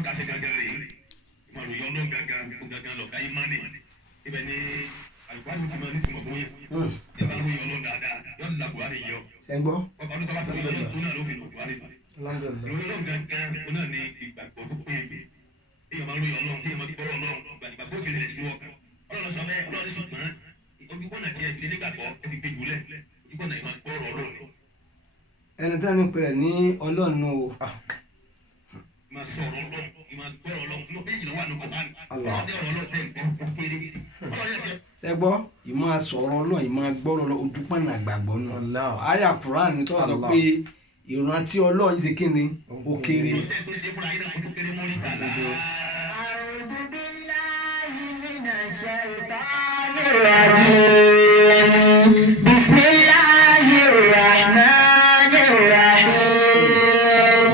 máa kà ṣe gangan rèé máa lò yọ ọlọ́run gangan lọ káyé má ní ibẹ̀ ni àlùkò ti máa ní tùmọ̀ fún yẹn ẹ bá ń lò yọ ọlọ́run dáadáa yọ ọ́ làkùrá rè yọ ṣẹ́gbọ́ ọdún tó bá fẹ́ lọ tó náà ló fi lò kùrá rè lò ọlọ́run gangan ó náà ní ìgbàgbọ́ tó pé èèyàn máa ń lò yọ ọlọ́run kéèyàn máa gbọ́rọ̀ ọlọ́run ìgbàgbọ́ ti rìn sí wọ́ọ̀kan ọlọ́run sọ bẹ́ẹ̀ ọlọ́run ṣùgbọ́n ojúbọ̀nà tí ẹ lé nígbàgbọ́ ẹ ti gbé jùlẹ̀ ojúbọ̀nà ìmọ̀ gbọ́rọ̀ ọlọ́run. ẹni tí wọ́n ní pẹ̀lẹ́ ní ọlọ́run o. máa sọ̀rọ̀ ọlọ́run ìmọ̀ gbọ́rọ̀ ọlọ́run ló bí ìnáwó àná kọ̀ọ̀kan ọlọ́dẹ ọ̀rọ̀ ọlọ́dẹ nǹkan kéré ṣẹ́gbọ́ ìmọ̀ sọ̀rọ̀ ọlọ́run ìmọ̀ gbọ́rọ̀ ọlọ́run ojúpọ̀nà àgbàgbọ́ nù. àyà Quran tó wà sọ pé ìrántí ọlọ́run ti kí ni ó kéré. Bismillahir Rahmanir Rahim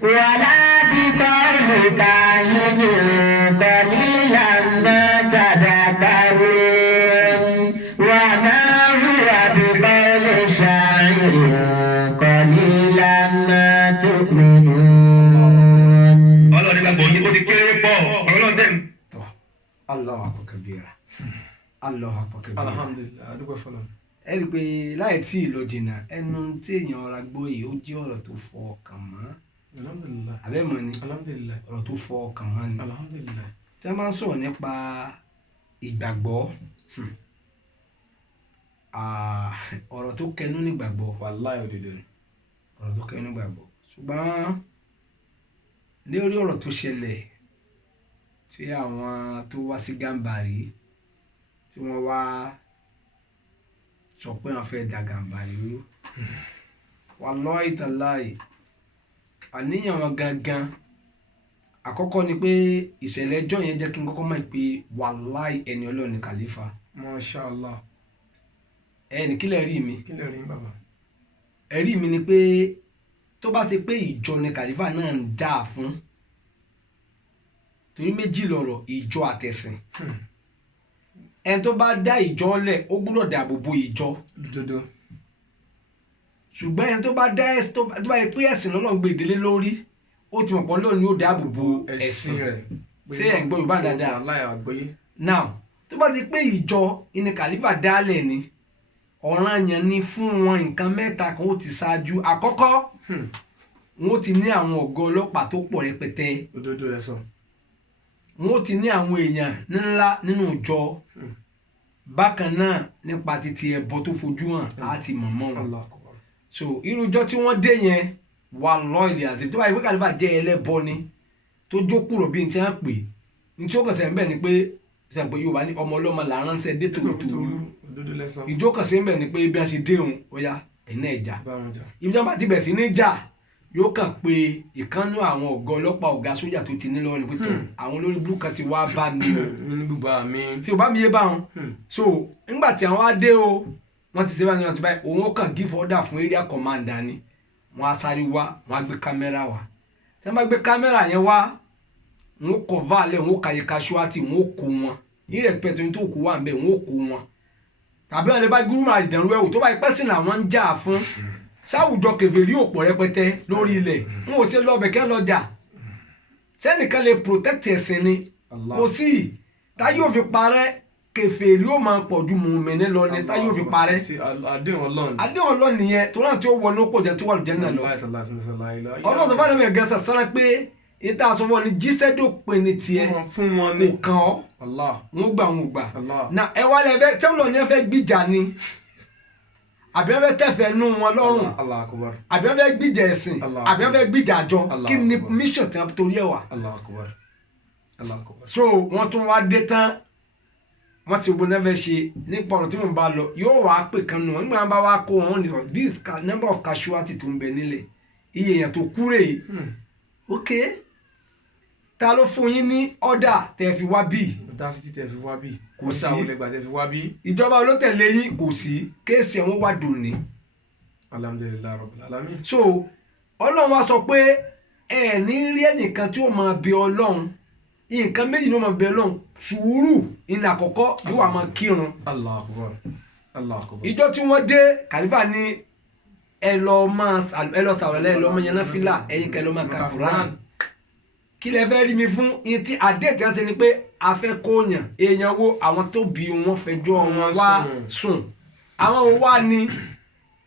wala biqawli kahinin qalilan ma tadhakkarun wa ma huwa biqawli sha'irin qalilan ma tu'minun. ọlọ́run gbàgbọ́ yìí ó ti kéré pọ̀ ọlọ́run dẹ́nu. Allahu akbar kabira. Allahu akbar kabira. Alhamdulillah adúgbò fọlọ. ẹ rí i pé láì tí ì lọ jìnnà ẹnu tí èèyàn ọ̀rá gbọ́ yìí ó jẹ́ ọ̀rọ̀ tó fọ ọkàn mọ́. Alhamdulillah. àbẹ́mọ̀ ni Alhamdulillah. ọ̀rọ̀ tó fọ ọkàn mọ́ ni. Alhamdulillah. tí wọ́n máa ń sọ̀rọ̀ nípa ìgbàgbọ́ ọ̀rọ̀ tó kẹnu nígbàgbọ́ Wallahi òdodo ni. ọ̀rọ̀ tó kẹnu nígbàgbọ́ ṣùgbọ́n lórí ọ̀rọ̀ tó ṣẹlẹ̀ tí àwọn tó wá sí Gàmbàrí tí wọ́n wá sọ pé wọ́n fẹ́ da Gàmbàrí rú wallahi tallahi àníyàn wọn gangan àkọ́kọ́ ni pé ìṣẹ̀lẹ̀ ẹjọ́ yẹn jẹ́ kí n kọ́kọ́ mọ̀ pé wallahi ẹni Ọlọ́run ni Khalifa. Masha Allah. ẹnì kílẹ̀ rí mi Kí lè rí bàbá? ẹ̀rí mi ni pé tó bá ti pé ìjọ ni Khalifa náà ń dà fún torí méjì lọ̀rọ̀ ìjọ àtẹ̀sìn ẹni tó bá dá ìjọ lẹ̀ ó gbọ́dọ̀ dáàbò bo ìjọ Dodo. ṣùgbọ́n ẹni tó bá dá ẹ̀sìn tó bá yẹ pé ẹ̀sìn lọ́nà gbé ìdílé lórí ó ti mọ̀ pé Ọlọ́run ni ó dáàbò bo ẹ̀sìn rẹ̀ ṣé ẹ̀ ń gbọ́ Yorùbá dáadáa. Wallahi àgbọ́yé. now tó bá ti pé ìjọ ni Khalifa dálẹ̀ ni ọ̀ranyàn ni fún wọn nǹkan mẹ́ta kan ó ti ṣáájú àkọ́kọ́ wọn ó ti ní àwọn ọ̀gá ọlọ́pàá tó pọ̀ rẹpẹtẹ Òdodo ẹ sọ. wọn ó ti ní àwọn èèyàn ńlá nínú ìjọ bákan náà nípa títí ẹbọ tó fojú hàn láti mọ̀mọ́ wọn Allah akbar. so irújọ tí wọ́n dé yẹn wallahi àti tó bá yẹ pé Khalifa jẹ́ ẹlẹ́bọ ni tó jókòrò bíi ní tí wọ́n pè ní tí ó kàn sẹ́yìn bẹ́ẹ̀ ni pé sẹ́yìn pé Yorùbá ní ọmọ ọlọ́mọ là ń ránṣẹ́ dé tòótòó Òdodo lẹ sọ. ìjókòó sí ń bẹ̀ ni pé bí wọ́n ṣe dé òun ó yá ẹ̀ná ẹ̀já Bá wọn jà. ibi tí wọ́n bá ti bẹ̀ sí ní jà yóò kàn pé ìkànnú àwọn ọ̀gá ọlọ́pàá ọ̀gá sójà tó ti ní lọ́wọ́ ni pé tó àwọn olórí burúkú kan ti wá bá mi o Nínú gbogbo àmì. tí o bá mi yé bá wọn so nígbà tí àwọn á dé o wọ́n ti ṣe báyìí wọ́n ti báyìí òun ó kàn give order fún area commander ni wọ́n á sáré wá wọ́n á gbé kámẹ́rà wá tí wọ́n bá gbé kámẹ́rà yẹn wá wọ́n ó kọ̀ válẹ̀ wọ́n ó kàyè casualty wọ́n ó kó wọn irrespect ní tó kó wà ń bẹ̀ wọ́n ó kó wọn tàbí wọn lè bá gúrúmọ̀ àdìdànrú ẹ̀wò tó bá ipẹ́ sí làwọn ń jà fún sáwùjọ kèfèrí òpó rẹpẹtẹ lórí ilẹ̀ n ò ti lọ bẹ̀ kẹ́ lọ́jà sẹ́nìkan lè protect ẹ̀sìn ni kò sí táyé òfin parẹ́ kèfèrí ó máa pọ̀ ju mùmínì lọ ni táyé òfin parẹ́ Àdéhùn Ọlọ́run. àdéhùn Ọlọ́run nìyẹn tó náà tí ó wọnú pọ̀ jẹ́ tó wà lùjẹ́ náà lọ Ọlọ́run tó bá dẹ̀ mẹ́gẹ́ sàsára pé ìta àsọ̀fọ́ ni jísẹ́dọ̀ pé ní tiẹ̀ fún wọn kò ní. kàn ọ́ Allah. wọn gbà wọn gbà Allah. na ẹ wá lẹ́fẹ́ tẹ́wọ́n ní ẹ fẹ́ gbìjà ni àbí ẹ fẹ́ tẹ̀fẹ́ nú wọn lọ́rùn Allah akbar. àbí ẹ fẹ́ gbìjà ẹ̀sìn Allah. àbí ẹ fẹ́ gbìjà àjọ Allah. kí ni mission tí wọn torí ẹ wà. Allah akbar. Allah akbar. so wọn tún wá dé tán wọn ti gbọ́dọ̀ fẹ́ ṣe nípa ọ̀rọ̀ tí mo bá lọ yóò wá pè kan nù wọn nígbà wọn bá wá kó wọn ní this number of casualty tó ń bẹ nílẹ̀ iye èèyàn tó kú rèé ok ta ló fún yín ní ọ̀dà tẹ́ fi wá bíi Dásítì tẹ fi wá bí. Kò sí. Sáwọn lẹgbà tẹ fi wá bí. ìjọba olótẹ̀lé yín kò sí kéèsì ẹ̀wọ̀n wà dòní. Alhamdulillah rabbil alamin. so ọlọ́run wa sọ pé ẹ ní rí ẹnìkan tí ó máa bẹ ọlọ́run nǹkan méjì ni ó máa bẹ ọlọ́run sùúrù ìní àkọ́kọ́ yóò wá máa kírun. Allah akbar. Allah akbar. ìjọ tí wọ́n dé Khalifa ní ẹ lọ sàwọ̀lẹ́ ẹ lọ máa yẹn náfìlà ẹ̀yin kẹ́ lọ máa ka Quran kí lẹ fẹ́ rí mi fún yín tí àdéhùn tí wọ́n ti ní pé a fẹ́ kóyàn èèyàn wo àwọn tó bí wọn fẹjọ́ wọn wá sùn àwọn wo wá ní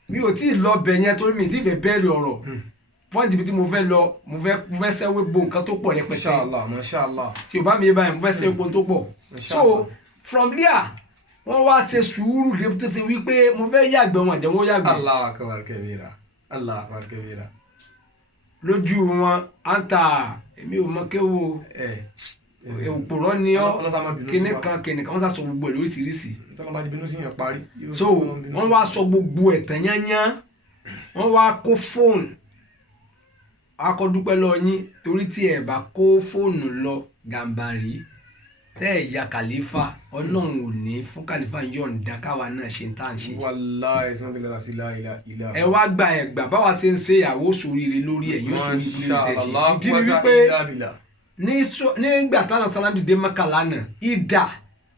mi ò tí ì lọ bẹ̀ yẹn torí mi ì tí ì fẹ́ bẹ̀rẹ̀ ọ̀rọ̀ fún ìdìbò tí mo fẹ́ lọ mo fẹ́ sẹ́wé bo nǹkan tó pọ̀ rẹpẹtẹ Mashallah. tí o bá mi yé báyìí mo fẹ́ sẹ́wé bo tó pọ̀ so from there wọ́n wá ṣe sùúrù débi tó ti wí pé mo fẹ́ yàgbẹ́ wọn àjẹmọ́ yàgbẹ́. Allahu akbar kabira. Allahu akbar kabira. lójú wọn à ń ta èmi ò mọ kéwò òpùrọ́ ni ọ́ kíní kan wọ́n sá sọ gbogbo ẹ̀ lóríṣiríṣi. so wọ́n wá sọ gbogbo ẹ̀ tán yányán wọ́n wá kó fóònù akọ́dúpẹ́ lọ yín torí tí ẹ̀ bá kó fóònù lọ Gàmbàrí tẹ́ ẹ̀ ya kàlífà ọlọ́run ò ní fún kàlífà yọ̀ǹda káwa náà ṣe ń tà ń ṣe. Wallahi sanbila sila ila. ẹ wá gba ẹgbà báwa ṣe ń ṣe ìyàwó sóríire lórí ẹ yóò sóríire lórí tẹ̀sí ìdí ni wípé nígbà táwọn sálámù dìde Mẹ́kà lánàá ìdá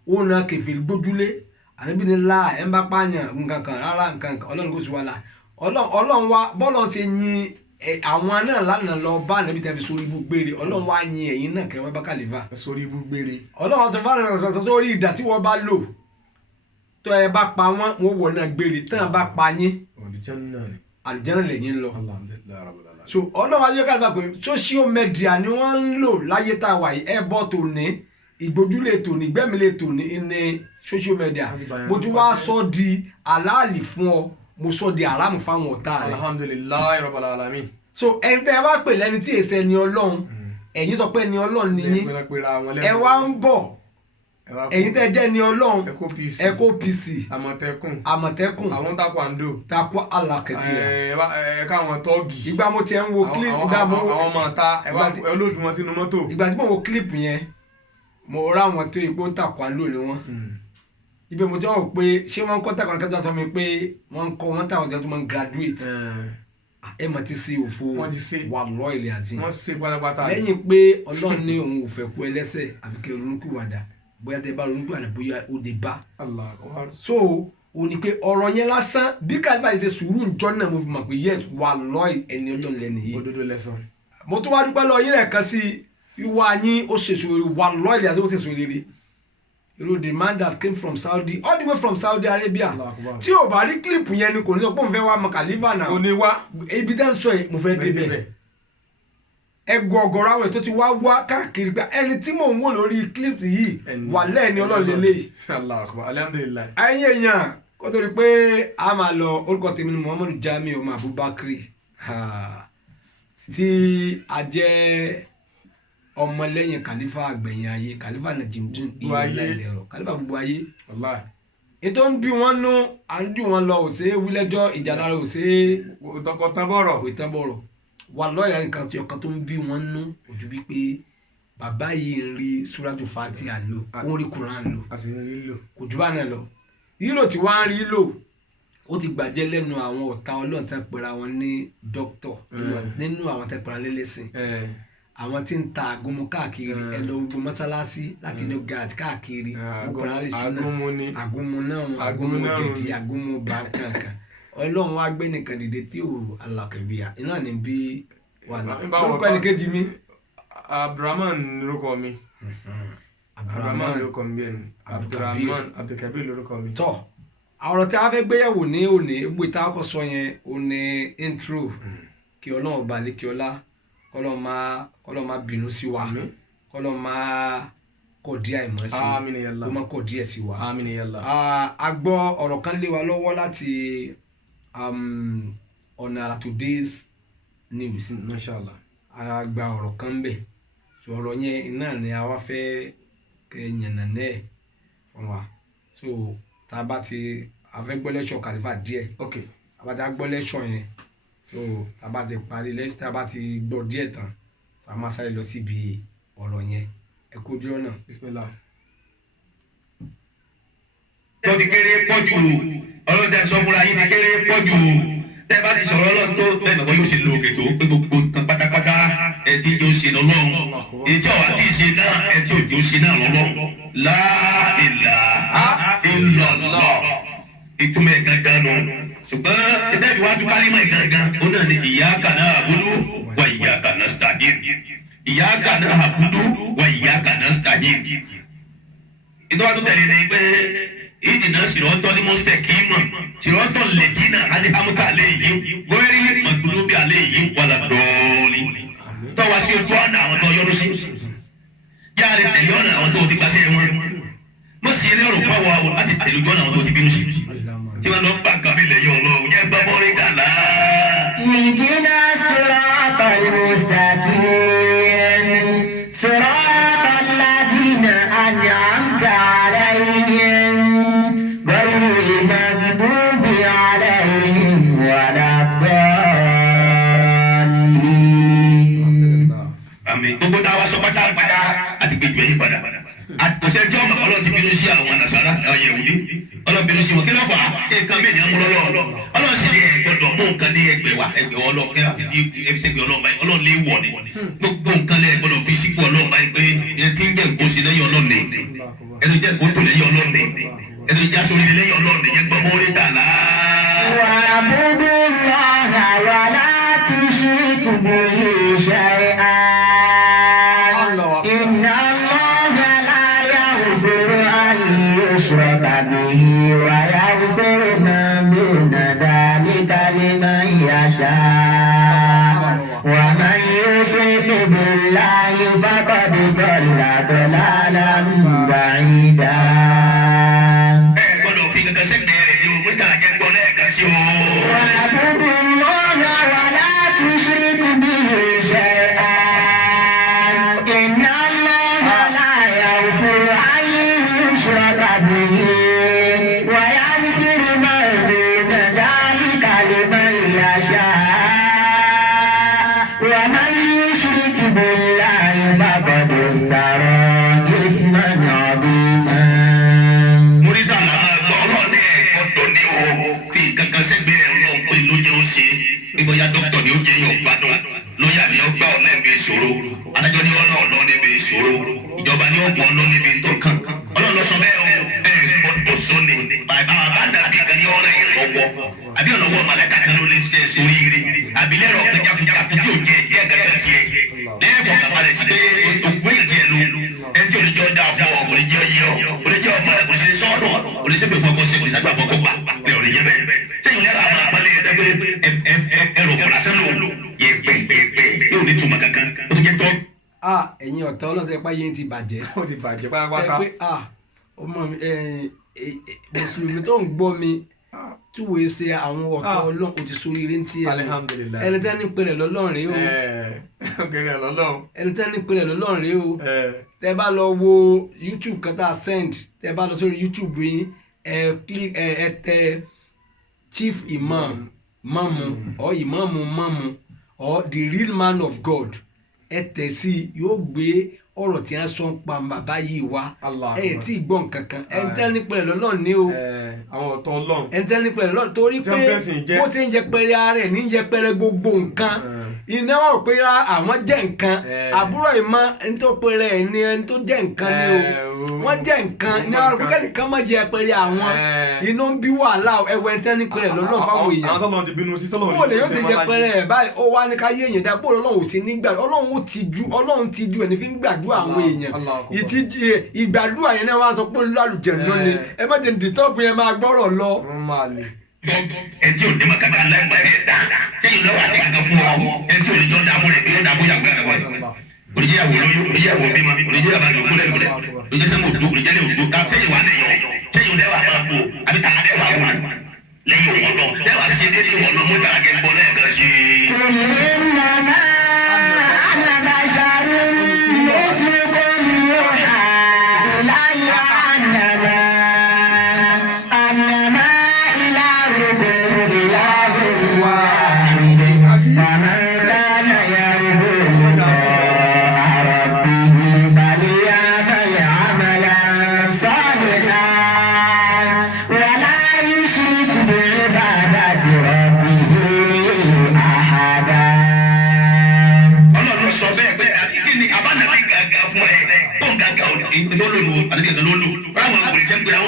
òun náà kẹfìrí gbójúlé àníbi ní láà ẹ ń bá pààyàn nǹkan kan rárá nǹkan kan ọlọ́run kò sí wàhálà ọlọ́run wa bọ́ọ̀lù ṣe yin àwọn náà lánàá lọ bá nàbí tẹ́ fi sórí ibú gbére ọlọ́run wá yin ẹ̀yin náà kẹ́ wọ́n bá kàlífà sórí ibú gbére ọlọ́run sọ fún àwọn sórí ìdá tí wọ́n bá lò tó ẹ bá pa wọ́n wọ̀ náà gbére tí wọ́n bá pa yín àlùjánnà lẹ́yìn lọ. so ọlọ́run ayé kàlífà pé social media ni wọ́n ń lò láyé tá a wà yìí ẹ bọ́ tòní ìgbójúlé tòní gbẹ́mílé tòní ní social media mo ti wá sọ di aláàlì fún ọ mo sọ di àràmù fáwọn ọ̀tá rẹ̀. alhamdulillahi rabbil alamin. so ẹni tẹ́ ẹ wá pè lẹ́ni tí èsì ẹni ọlọ́run ẹ̀yin sọ pé ẹni ọlọ́run ni yín ẹ wá ń bọ̀ ẹ̀yin tẹ́ ẹ jẹ́ ẹni ọlọ́run ẹ kó PC àmọ̀tẹ́kùn àwọn taekwondo takwa alakẹ́bíyà ẹ káwọn tọ́ọ̀gì ìgbà mo tiẹ̀ ń wo clip àwọn ọmọ ta ẹ olóòdù wọn sínú mọ́tò. ìgbà tí mo wo clip yẹn mo rá àwọn tó ipò taekwondo ni wọn ibi mo ti wọn pé ṣé wọn kọ́ taekwondo kẹta sọ mi pé wọn kọ́ wọn táwọn jẹ́ tó máa ń graduate ẹ mọ̀ ti sí òfo wà lọ́ ilé àti wọ́n ṣe pátápátá lẹ́yìn pé ọlọ́run ní òun ò fẹ́ kú ẹlẹ́sẹ̀ àfi kẹ́ ronúkúwàdà bóyá tẹ bá ronúkúwàdà bóyá ó dé bá. so o ní pé ọ̀rọ̀ yẹn lásán bí kàlífà yìí ṣe sùúrù ńjọ́ náà mo fi mọ̀ pé yẹn wà lọ́ ẹni ọlọ́run lẹ́nu yìí. òdodo lẹ́sàn. mo tún wá dúpẹ́ lọ yín lẹ́ẹ̀kan sí ìwà yín ó ṣe sùúrù wà lọ́ ilé àti ó ṣe sùúrù rere. The man that came from Saudi all the way from Saudi Arabia tí o bá rí clip yẹn ni kò ní sọ pé mo fẹ́ wá mọ kàlífà náà kò ní wá ibi tẹ́ ń sọ yìí mo fẹ́ débẹ̀ ẹgbẹ́ ọ̀gọ̀rọ̀ àwọn ètò ti wá káàkiri pé ẹni tí mò ń wò lórí clip yìí wà lẹ́ẹ̀ni ọlọ́ọ̀lẹ́lẹ́ yìí alhamdulillah ẹ̀yin èèyàn kó tó di pé a máa lọ orúkọ tèmi ni Muhammadu Jamiu ọmọ Abubakar tí a jẹ́ ọmọlẹ́yìn kàlífà àgbẹ̀yìn ayé kàlífà Najimudeen ìlẹ̀lẹ̀rọ kàlífà gbogbo ayé ètò ń bí wọn nú à ń dì wọn lọ òsè wílẹ́jọ́ ìjà lára òsè òtọ́bọ̀rọ̀ wà lọ́ọ̀yà nǹkan tí ọkàn tó ń bí wọn nú ojú bí pé bàbá yìí ń rí Suratu Fatiha lò ó ń rí Quran lò kò jù bá náà lọ lílò tí wọ́n á rí lò ó ti gbàjẹ́ lẹ́nu àwọn ọ̀tá Ọlọ́run tẹ́ pera wọn ní dókítọ̀ nínú àwọn tẹ́ pera lẹ́lẹ́sìn àwọn tí ń ta àgúnmu káàkiri ẹ lọ gbogbo mọ́sálásí láti inú gàt káàkiri àgúnmu náà àgúnmu jẹ̀dí àgúnmu bá kankan Ọlọ́run wá gbé nìkan dìde tí ò alákẹ̀bíyà iná ní bí wà náà lórúkọ ẹnì kejì mi. Abdulrahman lórúkọ mi Abdulrahman lórúkọ mi bẹ́ẹ̀ ni Abdulkabir lórúkọ mi. tọ́ ọ̀rọ̀ tí a fẹ́ gbéyàwó ní òní gbé tá a kọ́ sọ yẹn òní intro kí Ọlọ́run bá lè kí ọlá kọlọ máa bínú sí wa kọlọ máa kọ díẹ̀ àìmọ̀ sí kó máa kọ díẹ̀ sí wa. a gbọ́ ọ̀rọ̀ kan lé wa lọ́wọ́ láti ọ̀nà àrà today's news a gba ọ̀rọ̀ kan bẹ̀ so ọ̀rọ̀ yẹn náà ni a wá fẹ́ kẹ́ yànnà náà fún wa so tá a bá ti a fẹ́ gbọ́ lẹ́ṣọ̀ kàlífà díẹ̀ a bá ti a gbọ́ lẹ́ṣọ̀ yẹn so tá a bá ti parí lẹ́yìn tá a bá ti gbọ́ díẹ̀ tán tá a máa sáré lọ síbi ọ̀rọ̀ yẹn ẹ kó dúró náà bismillah. tó ti kéré pọ̀ jù ọlọ́dẹ sọ fúnra yín ti kéré pọ̀ jù tẹ́ bá ti sọ̀rọ̀ ọlọ́run tó bẹ́ẹ̀ nàbọ̀ yóò ṣe lo òkè tó pé gbogbo nǹkan pátápátá ẹ ti jọ ṣe lọ́lọ́run èyí tí ọ̀wá tí ì ṣe náà ẹ tí òjò ṣe náà lọ́lọ́run la ilaha illallah ìtumọ̀ ẹ̀ gangan nù ṣùgbọ́n ẹgbẹ́ ìwádìí kálímọ̀ ẹ̀ gangan ó náà ní iyyaka na'budu wa iyyaka nasta'in iyyaka na'budu wa iyyaka nasta'in. Ìtọ́wá tó tẹ̀lé ni pé ìdìnnà siratal mustaqim siratal ladina an'amta alayhim ghayril maghdubi alayhim waladdallin. Tọ́wá sí ojú ọ̀nà àwọn tó yọrù sí. Yára tẹ̀lé ọ̀nà àwọn tó ti gbàṣẹ́ wọn. Mo sì rí ọ̀rọ̀ fáwọn àwọn láti tẹ̀lé ojú ọ̀nà àwọn tó ti bínú sí. Tí wọ́n lọ bá nǹkan mi lẹ́yìn Ọlọ́run jẹ́ gbọ́ mọ́rí kàlá. اهدنا الصراط المستقيم صراط الذين أنعمت عليهم غير المغضوب عليهم ولا الضالين. Àmín. Gbogbo táwa sọ pátápátá àti gbègbè yìí padà. Àti kò sẹ́ni tí ọmọ Ọlọ́run ti bínú sí àwọn Nasara Yẹhudi. Ọlọ́run bínú sí wọn kí ló fà á? Nǹkan mí ni àwọn ọlọ́rọ̀. Ọlọ́run sì ní gbọ́dọ̀ mú nǹkan ní ẹgbẹ́ wa ẹgbẹ́ Ọlọ́run kẹ́ àfi di ẹbíṣẹ́gbẹ́ Ọlọ́run báyìí Ọlọ́run lè wọ̀ ni. Gbogbo nǹkan lẹ gbọ́dọ̀ fi sípò Ọlọ́run báyìí pé ẹ ti ń jẹ́ nǹkan oṣù lẹ́yìn Ọlọ́run ni. Ẹ ti jẹ́ nǹkan tó lẹ́yìn Ọlọ́run ni. Ẹ ti jẹ́ aṣọ lẹ́yìn Ọlọ́run ni. Yẹn gbọ́ mọ́rí dàlá. واعبدوا الله ولا تشركوا به شيئا إن الله لا يغفر أن يشرك به ويغفر ما دون ذلك لمن يشاء ومن يشرك بالله فقد ضل ضلالا بعيدا. واعبدوا الله ولا تشركوا به شيئا إن الله لا يغفر أن يشرك به ويغفر ما دون ذلك لمن يشاء ومن يشرك بالله فقد افترى إثما عظيما. Ìgbóyà dókítà ni ó jẹ́ yóò gbádùn, lóyà ni ó gbá ọ̀nà ibi ìṣòro, adájọ́ ni ọ̀nà ọ̀nà níbi ìṣòro, ìjọba ni ó gbọ́ ọ̀nà níbi tó kàn. Ọlọ́run ló sọ bẹ́ẹ̀ o, gbọ́dọ̀ sọ ni, bàbá dàbí kan ní ọ̀rẹ́ yẹn lọ́wọ́, àbí ọ̀nàwọ́ màlẹ́kà kan ló lè ṣe sórí ire, àbí lẹ́rọ̀ kẹjá kúkà tí ò jẹ́ gẹ́gẹ́ tiẹ̀. Lẹ́ẹ̀fọ̀ kàbalẹ̀ sí pé ògbó yẹn tiẹ̀ ló, ẹni tí olùjọ́ dà fún ọ, olùjọ́ yẹ ọ, olùjọ́ ọmọ rẹ̀ kò ṣe sọ́ọ̀nù, olùsẹ́gbẹ̀ fún ọkọ̀ ṣe kò ṣàgbà fún ọkọ̀ gbà, ní olùjẹ́ bẹ́ẹ̀. Sẹ́yìn lẹ́rọ̀ àwọn àpálẹ̀ yẹn dẹ́gbẹ́ ẹrù fọlásẹ́ lò yẹ pẹ́ẹ́pẹ́ẹ́pẹ́ yóò ní túmọ̀ kankan ó ti jẹ́ tọ́. Ẹ̀yin ọ̀tá ọlọ́sẹ̀ pa yẹn ti bàjẹ́. Ó ti bàjẹ́ pátápátá. Ẹ pé ọmọ mi mùsùlùmí tó ń gbọ́ mi túwèé ṣe àwọn ọ̀tá Ọlọ́run kò ti sórí eré ní tiẹ̀. Alihamdulilayi. ẹni tẹ́ ní pẹ̀lẹ́ lọ́lọ́run rèé o. Gẹ́gẹ́ lọ́lọ́run. ẹni tẹ́ ní pẹ̀lẹ́ lọ́lọ́run rèé o. Tẹ́ bá lọ wo YouTube kan tá a send tẹ́ bá lọ sórí YouTube yín ẹ tẹ Chief Imam Mamu or Imamu Mamu or the real man of God ẹ tẹ̀ sí yóò gbé ọ̀rọ̀ tí wọ́n sọ ń pa bàbá yìí wá ẹ tí ì gbọ́ nǹkan kan ẹ ń tẹ́ ní pẹ̀lẹ́ lọ́lọ́run ní o àwọn ọ̀tọ̀ Ọlọ́run ẹ ń tẹ́ ní pẹ̀lẹ́ lọ́lọ́run torí pé bó ti ń yẹpẹrẹ ara ẹ̀ ní yẹpẹrẹ gbogbo nǹkan iná wọn pé àwọn jẹ́ nǹkan àbúrò ìmọ̀ ẹni tó pẹrẹ ẹ̀ ní ẹni tó jẹ́ nǹkan ni o wọ́n jẹ́ nǹkan ní àwọn olùkọ́ nìkan má jẹ́ pẹrẹ àwọn iná ń bí wàhálà ẹwẹ́ ẹni tẹ́ ní pẹrẹ lọ́lọ́run fáwọn èèyàn àwọn tọ́lọ́ ti bínú sí tọ́lọ́ bó lè yóò ti jẹ pẹrẹ ẹ báyìí ó wá ní ká yé èèyàn dá bó Ọlọ́run ò sí nígbà Ọlọ́run ti ju ẹni fi ń gbàdúrà àwọn èèyàn ìgbàdúrà yẹn náà wá sọ pé ńlọ àlùjẹ̀nu ni ẹ má jẹ dìtọ́pù yẹn máa gbọ́rọ̀ lọ. ẹ tí ò ní ma kankan lẹ́gbàá ẹ̀ dá sẹ́yìn lọ́wọ́ àti kankan fún ọ ẹ tí ò ní jọ́ da fún rẹ̀ bí ó da fún yàgbẹ́ rẹ̀ wọ̀ olùjẹ́yàwó lóyún olùjẹ́yàwó bímọ olùjẹ́yàwó àti òkúlẹ̀ òkúlẹ̀ olùjẹ́sẹ́mọ̀ òdúdó olùjẹ́lẹ̀ òdúdó ká sẹ́yìn wà nìyọ sẹ́yìn lẹ́wà máa bò àbí tàà lẹ́wà wò lẹ́yìn òwò lọ lẹ́wà fi ṣe déédéé wọ̀ lọ mú tàà kẹ́ ń bọ́ lẹ́ẹ̀kan sí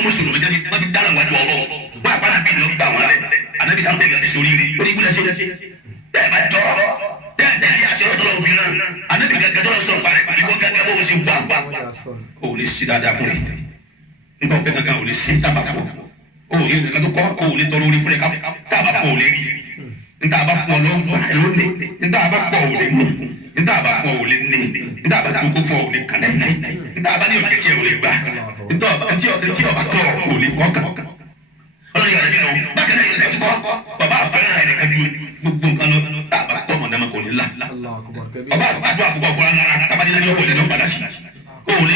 mùsùlùmí jẹ́ wọ́n ti dáná wájú ọwọ́ wọ́n àpáná bí ló gbà wọ́n lẹ̀ ànábì táwọn tẹ̀lé ọ̀dẹ́ sórí rí orí gbúdọ̀ ṣe bẹ́ẹ̀ bá jọ bẹ́ẹ̀ tẹ̀lé àṣẹ ọ̀tọ̀ òfin náà ànábì gẹ́gẹ́ tó ń sọ parẹ́ ìwọ gẹ́gẹ́ bó o ṣe wà wọ́n yà sọ ni. o lè ṣe dáadáa fún rẹ̀ nígbà òfin kankan o lè ṣe tábà fún ọ o lè nǹkan tó kọ́ o lè tọrọ orí fún rẹ̀ tábà fún ọ lè rí níta bá fún ọ lọ gbà ẹ lónìí níta bá kọ ò lè mú níta bá fún ọ ò lè ní níta bá dúkú fún ọ ò lè kàlẹ́ níta bá ní ọ̀kẹ́ tí ẹ ò lè gbà tí ọba kọ ò lè fọ́kà ọlọ́run yàrá nínú bákan náà yẹn lọ́dún kọ́ bàbá àfẹ́ràn ẹ̀ nìkan ju gbogbo nǹkan lọ tábà kọ́ ọmọdé máa kò ní la ọba àgbàdo àkùkọ fúnra náà tábàdínlẹ́ ní ọwọ́ ìdíjọ́ padà sí o lè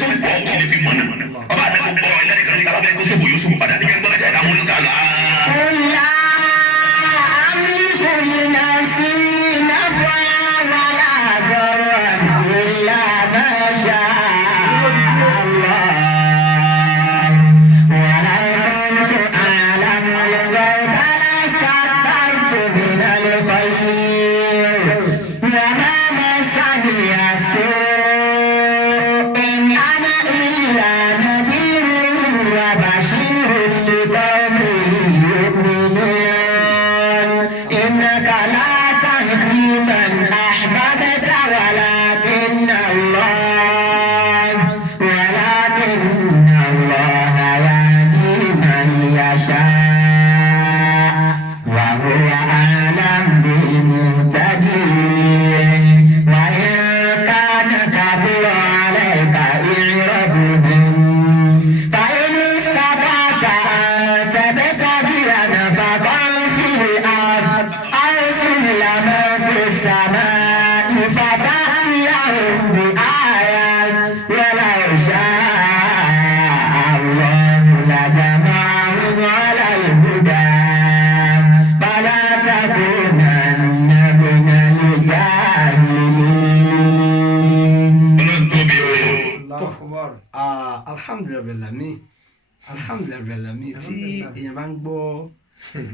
tó ń kọ́ ò sì lè fi mọ̀ náà ọba àdàkọ̀ gbọ́ ẹlẹ́nìkan ní tábàbẹ́ kó sófò yóò sófò padà nígbà gbọ́dọ̀ jáde àwọn olùkàlà. alhamdulilayi tí èèyàn bá ń gbọ́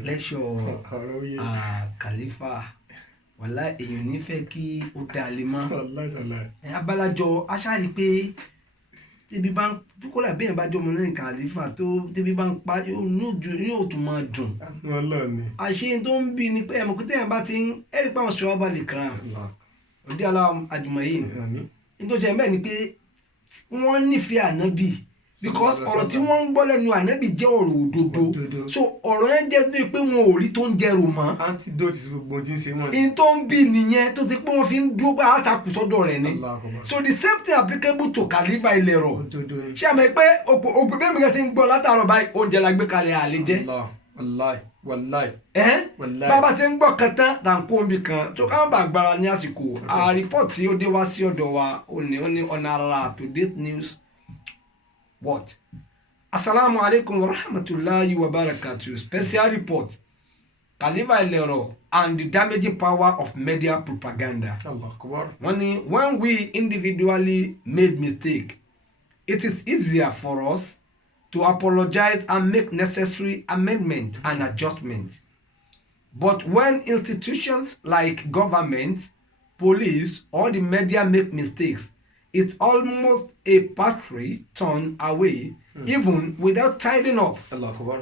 lẹ́ṣọ̀ Khalifa wàlá èèyàn nífẹ̀ẹ́ kí ó dá lé mọ́ abalajọ aṣáájú pé tẹbi bá ń kódà bẹ́ẹ̀ bá jọmọ lẹ́yìn Khalifa tó tẹbi bá ń pa yóò tún máa dùn àṣẹ tó ń bí ni pé ẹ̀mọ̀ pé tẹ̀yìn bá ti ń ẹ̀rí pàwọn ṣọ́ abalẹ̀ kan òde aláwọ̀ àjùmọ̀ yìí nítorí ẹ̀ bẹ́ẹ̀ ni pé wọ́n nífẹ̀ẹ́ ànábì because ọ̀rọ̀ tí wọ́n ń gbọ́ lẹ́nu ànábì jẹ́ ọ̀rọ̀ òdodo so ọ̀rọ̀ yẹn jẹ́ tó pé wọn ò rí tó ń jẹrù mọ́. antidote gbogbo tí ń ṣe wọn. in tó ń bí nìyẹn tó ṣe pé wọ́n fi ń dúró pé àṣà kù sọ́dọ̀ rẹ̀ ni so the same thing applicable to Khalifa Ilero ṣé àmọ́ pé òpè bẹ́ẹ̀ mi kẹ́ sí ń gbọ́ látàrọ̀ báyìí oúnjẹ la gbé kalẹ̀ àlè jẹ́. wàláì. bàbá ti ń gbọ́ kan tán tàǹkó omi kan tó ká bá gbára ní àsìkò report tí ó dé wá sí ọ̀dọ̀ wa ó ní ọ̀nà ara today's news. What? Assalamu alaikum wa rahmatullahi wa barakatuh. Special report. Khalifa Ilero and the damaging power of media propaganda. When we individually made mistake, it is easier for us to apologize and make necessary amendment and adjustment. But when institutions like government, police, or the media make mistakes, it's almost a pathway turn away, even without tidying up,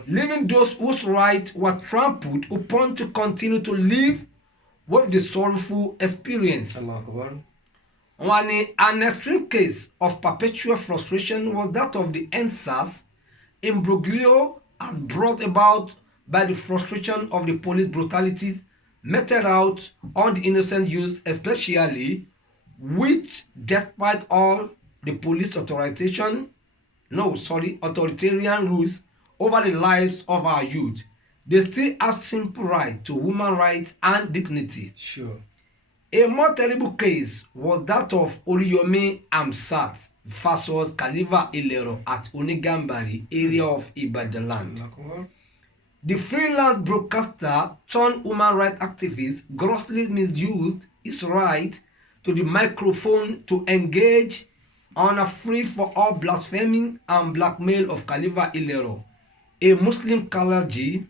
leaving those whose rights were trampled upon to continue to live with the sorrowful experience. An extreme case of perpetual frustration was that of the EndSARS imbroglio as brought about by the frustration of the police brutalities meted out on the innocent youth, especially which, despite all the police authoritarian rules over the lives of our youth, they still have simple right to human rights and dignity. Sure. A more terrible case was that of Oriyomi Amsat versus Khalifa Ilero at Onigambari area of Ibadan land. The freelance broadcaster turned human rights activist grossly misused his right to the microphone to engage on a free-for-all blasphemy and blackmail of Khalifa Ilero, a Muslim clergy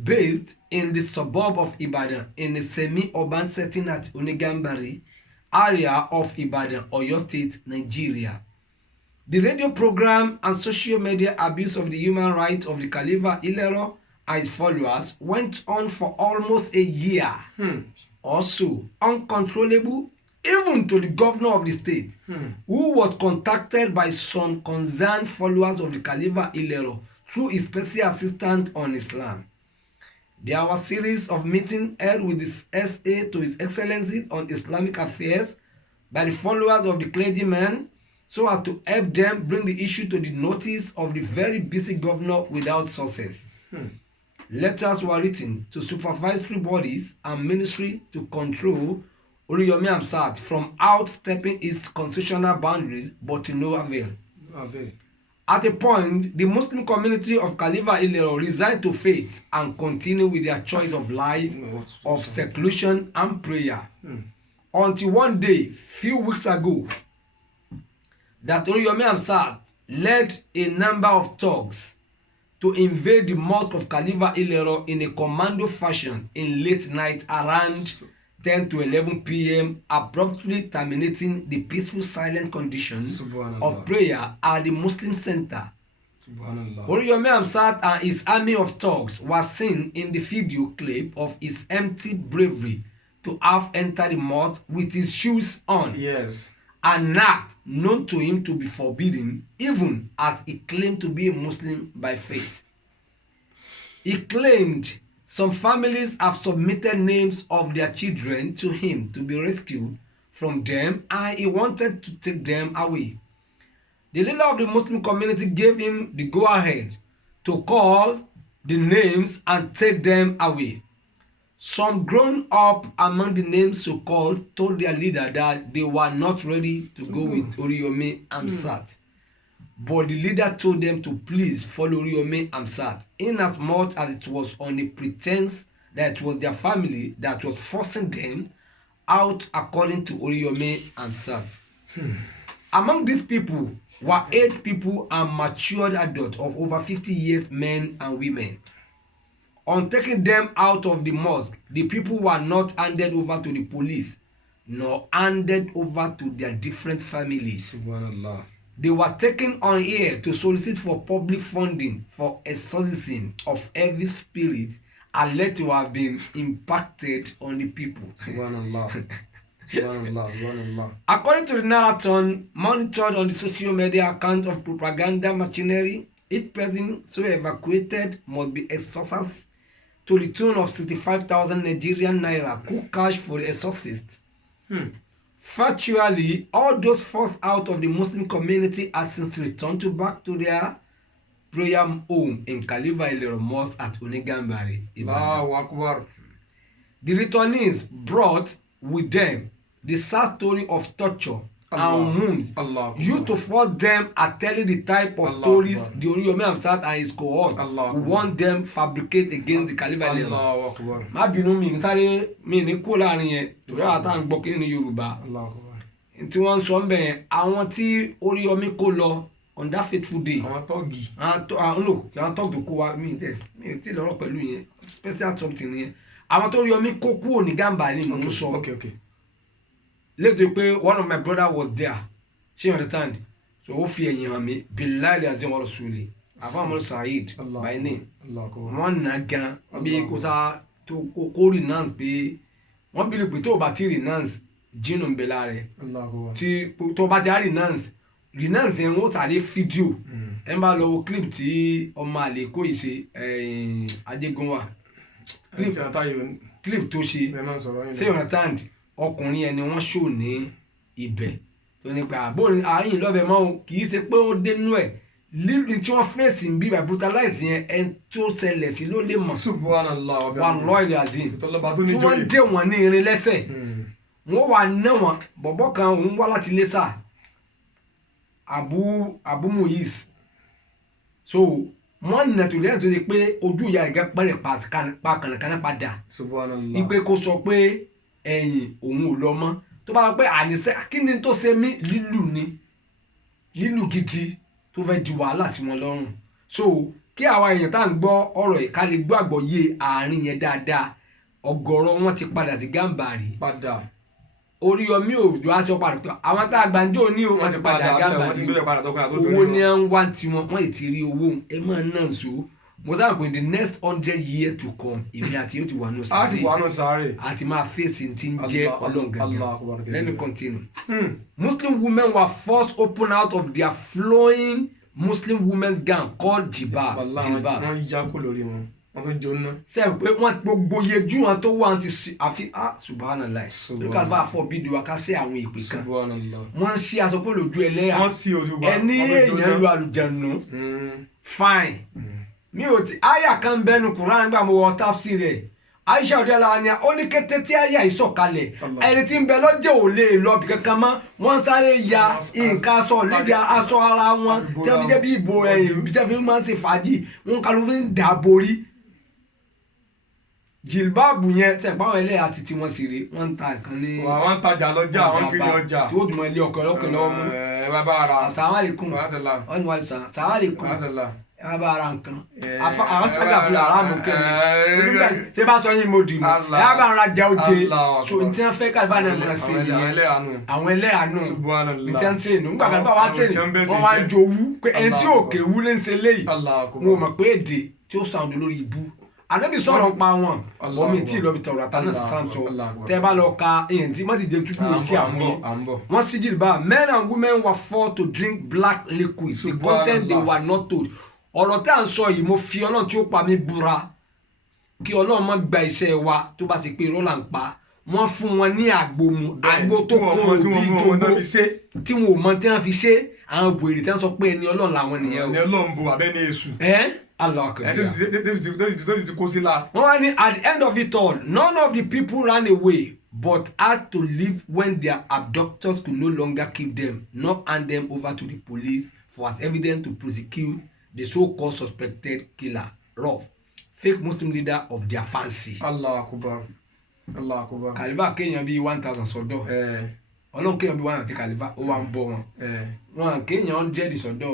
based in the suburb of Ibadan in a semi-urban setting at Onigambari area of Ibadan, Oyo State, Nigeria. The radio program and social media abuse of the human rights of the Khalifa Ilero and his followers went on for almost a year or so, uncontrollable even to the governor of the state, who was contacted by some concerned followers of the Khalifa Ilero through his special assistant on Islam. There was a series of meetings held with the SA to His Excellency on Islamic affairs by the followers of the clergymen so as to help them bring the issue to the notice of the very busy governor without success. Letters were written to supervisory bodies and ministry to control Oriyomi Hamzat from outstepping its constitutional boundaries, but to no avail. At a point, the Muslim community of Khalifa Ilero resigned to faith and continued with their choice of life, of seclusion and prayer. Until one day, few weeks ago, that Oriyomi Hamzat led a number of thugs to invade the mosque of Khalifa Ilero in a commando fashion in late night around 10 to 11 p.m., abruptly terminating the peaceful silent conditions of prayer at the Muslim center. Oriyomi Hamzat and his army of thugs were seen in the video clip of his empty bravery to have entered the mosque with his shoes on. Yes. An act known to him to be forbidden, even as he claimed to be a Muslim by faith. He claimed some families have submitted names of their children to him to be rescued from them, and he wanted to take them away. The leader of the Muslim community gave him the go-ahead to call the names and take them away. Some grown up among the names so-called told their leader that they were not ready to go with Oriyomi Hamzat. But the leader told them to please follow Oriyomi Hamzat, inasmuch as it was on the pretense that it was their family that was forcing them out according to Oriyomi Hamzat. Among these people were 8 people and matured adults of over 50 years, men and women. On taking them out of the mosque, the people were not handed over to the police, nor handed over to their different families. Subhanallah. They were taken on air to solicit for public funding for exorcism of every spirit alleged to have been impacted on the people. Subhanallah. Subhanallah. Subhanallah. According to the narrative monitored on the social media account of propaganda machinery, each person so evacuated must be exorcised to the tune of 65,000 Nigerian naira, cool cash for the exorcist. Virtually, all those forced out of the Muslim community have since returned back to their prayer home in Khalifa Ilero Mosque at Onigambari. Allahu Akbar. The returnees brought with them the sad story of torture and wounds used to force them at telling the type of stories the Oriyomi Hamzat and his cohort who want them fabricate against the Khalifa Ilero. Má bínú mi ní sáré mi ní kó láàrin yẹn torí àwọn tá à ń gbọ́ kí ní Yorùbá tí wọ́n ń sọ ń bẹ̀ yẹn àwọn tí Oriyomi kó lọ on that fateful day àwọn tọ́gì àwọn tọ́gì kó wa mi tí lọ́rọ̀ pẹ̀lú yẹn special something yẹn àwọn tó Oriyomi kó kúrò ní Gàmbàrí mò ń sọ. Later pé one of my brother was there, she understand, so ó fi ẹ̀yìn hàn mí billahi azim wa rasuli Afa Amadu Saheed by name wọ́n nà gan bí kò sá tó kó renounce pé wọ́n bí pé tó bá ti renounce jíìnù ń bẹ lára rẹ̀ tí tó bá ti renounce yẹn wọ́n sáré fídíò ẹ̀ ń bá lọ wo clip tí ọmọ àlè kó ìṣe Ajégúnwà clip tó ṣe ṣé you understand ọkùnrin ẹni wọ́n ṣò ní ibẹ̀ tó ní pé àbórin ààyìn lọ́bẹ̀ mọ́ o kì í ṣe pé ó dénú ẹ̀ lílì tí wọ́n fèsì ń bí by brutalize yẹn ẹni tó ṣẹlẹ̀ sí ló lè mọ̀. Subhanallah. wà lọ́ọ̀lì azim tí wọ́n dé wọn ní irin lẹ́sẹ̀ wọ́n wà ná wọn bọ̀bọ̀ kan òun wá láti Iléṣà Abu Muyiz so wọ́n nà tó lẹ́yìn tó ṣe pé ojú ìyá ìgá pẹ̀rẹ̀ pa kànàkànà padà wípé kó sọ pé ẹ̀yìn òun ò lọ mọ́ tó bá sọ pé àníṣe kí ni tó ṣe mí lílù gidi tó fẹ́ di wàhálà sí wọn lọ́rùn so kí àwa èèyàn tá à ń gbọ́ ọ̀rọ̀ yìí ká lè gbọ́ àgbọ́yé àárín yẹn dáadáa ọ̀gọ̀rọ̀ wọn ti padà sí Gàmbàrí padà Oríyọmí òjò aṣọ padà tó àwọn tá a gbàǹjo ní o wọn ti padà Gàmbàrí owó ní à ń wá tiwọn wọn ì ti rí owó ẹ máa náà so mo sábà pé the next 100 years to come èmi àti yóò ti wà nù a ti wà nù sáré àti máa fèsì tí ń jẹ́ Ọlọ́run gangan. Allah akbar. Let me continue. Muslim women were forced open out of their flowing Muslim women gown called jilbab. wọ́n yá kó lórí wọn wọ́n tó jóná. sẹ́yìn pé wọ́n gbogbo yejú wọn tó wà ti sí àfi subhanallah lókà bá fọ́ bídìí wa ká sí àwọn ìpè kan wọ́n ń ṣí aṣọ pé lójú ẹlẹ́yà wọ́n sí ojú wa ẹni èèyàn lu àlùjànnú fine mi ò ti àyà kan bẹnu Kùránì nígbà mo wọ tafsir rẹ̀ Aisha ọdẹ ala ni ó ní kété tí àyà ìsọ̀kalẹ̀ ẹni tí ń bẹ lọ́jọ́ ò lè lọ bí kankan mọ́ wọ́n sáré ya nǹkan aṣọ lédè aṣọ ara wọn tí wọ́n fi jẹ́ bí ìbò ẹ̀yìn bí wọ́n fi máa ń ṣe fàájì wọn kàlù fi ń dà borí jìlbáàbù yẹn tẹ̀pá àwọn ẹlẹ́yà àti tí wọ́n sì rí wọ́n ń ta nǹkan ní. wọ́n ń tajà lọ́jà wọ́n ń kiri ọjà. tí ó dùn mọ́ ilé ọkọ̀ lọ́kọ̀ lọ́wọ́ mú. ẹ bá bá ara. sàmàlìkùn wọ́n ní wàá sàn sàmàlìkùn ẹ bá bá ara nǹkan. àwọn sájà fúlẹ̀ aráàlú kẹ́mi. ṣé bá sọ yín mo dì mọ́ ẹ bá ara jẹ́ oje. so n tí wọ́n fẹ́ kálífà náà máa ṣe nìyẹn. àwọn ẹlẹ́yà nù n tí wọ́n tẹ̀lé nígbà kálífà wá tẹ̀lé wọ́n wá jowú pé ẹni tí òkè wú lè ń ṣe léyìí. mo mọ̀ pé èdè tí ó sàwọn lórí ibú anabi sọ̀rọ̀ pa wọn omi tí ìlọbi tọrọ àtàlẹ sàǹtọ tẹ bá lọ ka èyàn tí mọtì jẹ tútù etí àwọn wọn sì jìlbà men and women were forced to drink black liquid the content they were not told ọ̀rọ̀ tí à ń sọ yìí mo fi Ọlọ́run tí ó pa mí búra kí Ọlọ́run má gba iṣẹ́ wa tó bá ti pé irọ́ là ń pa wọ́n fún wọn ní àgbo mu àgbo tó kóró bí jogbo tí wọn ò mọ tí wọ́n fi ṣe àwọn wèrè tí wọ́n sọ pé ẹni Ọlọ́run làwọn nìyẹn o. ẹni Ọlọ́run bu abẹ́ni èṣù. Allah at the end of it all, none of the people ran away but had to leave when their abductors could no longer keep them, nor hand them over to the police for as evidence to prosecute the so-called suspected killer, Rauf, fake Muslim leader of their fancy. Allah akbar. Allah akbar. Kàlífà kéèyàn bíi 1000 sọ́dọ̀. Ọlọ́run kéèyàn bíi 1 àti kàlífà ó wà ń bọ̀ wọn. Wọn kéèyàn 100 sọ́dọ̀ o.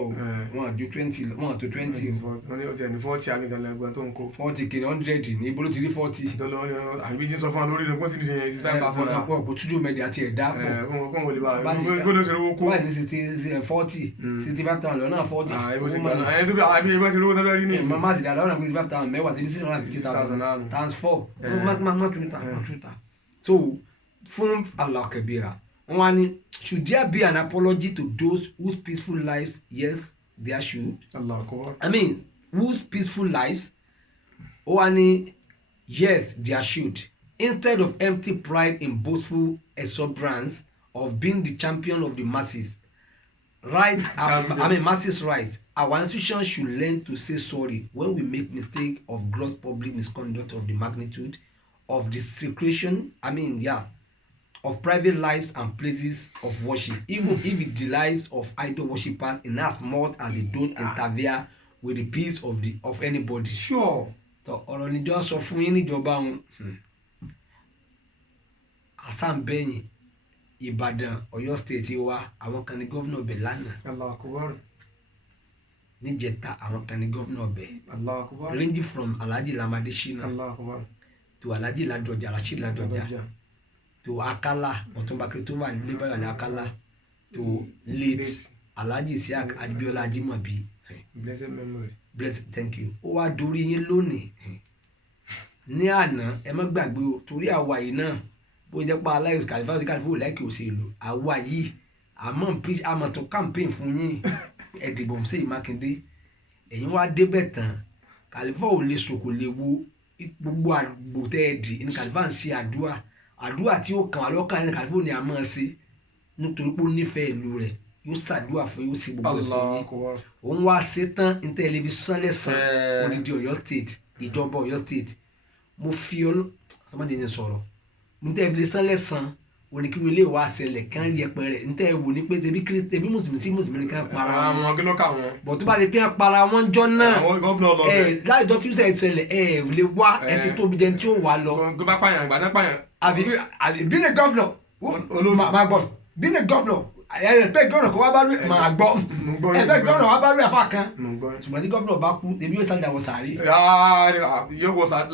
Wọn ju 20 wọn tó 20. Wọ́n ní ọjà ní 40 àgbẹ̀dàlẹ̀ ẹgbẹ́ tó ń kó. 40 kìíní 100 ní ibo ló ti rí 40. Àbí jí sọ fún wa lórí rẹ̀ pọ́sí ní 65,000 naira. Kò tújú mẹ́jà tiẹ̀ dá pọ̀. Kó wọlé bá gbọ́dọ̀ ṣe owó kó. Báyìí ní 40 65,000 lọ́nà 40. Àbí ìbá ti rówó tọ́lá rí ní ìsìn. Màmá ti dà lọ́nà 65,000 mẹ́wàá sí 650,000 times 4. Má tún ta. So fún Allah Kabira. One, should there be an apology to those whose peaceful lives? Yes, there should. I mean, whose peaceful lives? One, yes, there should. Instead of empty pride in boastful exuberance of being the champion of the masses, masses' right. Our institution should learn to say sorry when we make mistake of gross public misconduct of the magnitude of desecration. Of private lives and places of worship, even if it the lives of idol worshippers in as much as they don't interfere with the peace of anybody. Sure. So ọ̀rọ̀ níjọ́ sọ fún yín níjọba wọn. Hasan Bẹ́yìn Ìbàdàn Ọ̀yọ́ state wa àwọn kan ní gómìnà ọbẹ̀ lánàá. Allah akbar. Níjẹta àwọn kan ní gómìnà ọbẹ̀. Allah akbar. Ranging from Alhaji Lamade Shina Allah akbar. to Alhaji Ladoja Rashid Ladoja. To Akala, Ọ̀túnba Christopher Níbàyọ̀ ní Akala, to late Alhaji Isiaq Abiola Ajimobi. Blessed memory. Blessed, thank you. Ó wá dorí yín lónìí. Ní àná, ẹ má gbàgbé o, torí àwa yìí náà, bó jẹ́ pa aláìsí kàlífà sí kàlífà ò láìkí òṣèlú. Àwa yìí, àmọ́ tó campaign fún yín, ẹ dìbò fún Ṣèyí Mákindé. Ẹ̀yin wá débẹ̀ tán, kàlífà ò lè sòkò lè wo gbogbo àgbò tẹ́ ẹ dì ní kàlífà ń ṣe àdúrà tí ó kàn wá lọ́kàn ní California máa ṣe nítorí pé ó nífẹ̀ẹ́ ìlú rẹ̀ yóò ṣàdúrà fún yóò ti gbogbo ẹ̀ fún yín òun wá ṣe tán ní tẹlifíṣàn lẹ́sàn odidi Ọ̀yọ́ state ìjọba Ọ̀yọ́ state mo fi ọmọdé yẹn sọ̀rọ̀ ní tẹlifíṣàn lẹ́sàn oníkiri ilé wa ṣẹlẹ̀ kán rí ẹpẹ rẹ̀ ní tẹ́ ẹ wò ní pé tẹbí mùsùlùmí sí mùsùlùmí kan para wọn bọ̀ tó bá ti pín apara wọn jọ náà láìjọ tí ó ṣẹlẹ̀ lè wá ẹ ti tóbi jẹun tí ó wà lọ. Being a governor, my boss, being a governor, ẹgbẹ́ governor kò wá bá rí màá gbọ́ ẹgbẹ́ governor wá bá rí àfa kan ṣùgbọ́n tí governor bá kú ebi yóò sájà wọ sàárì. Yóò wọ sàárì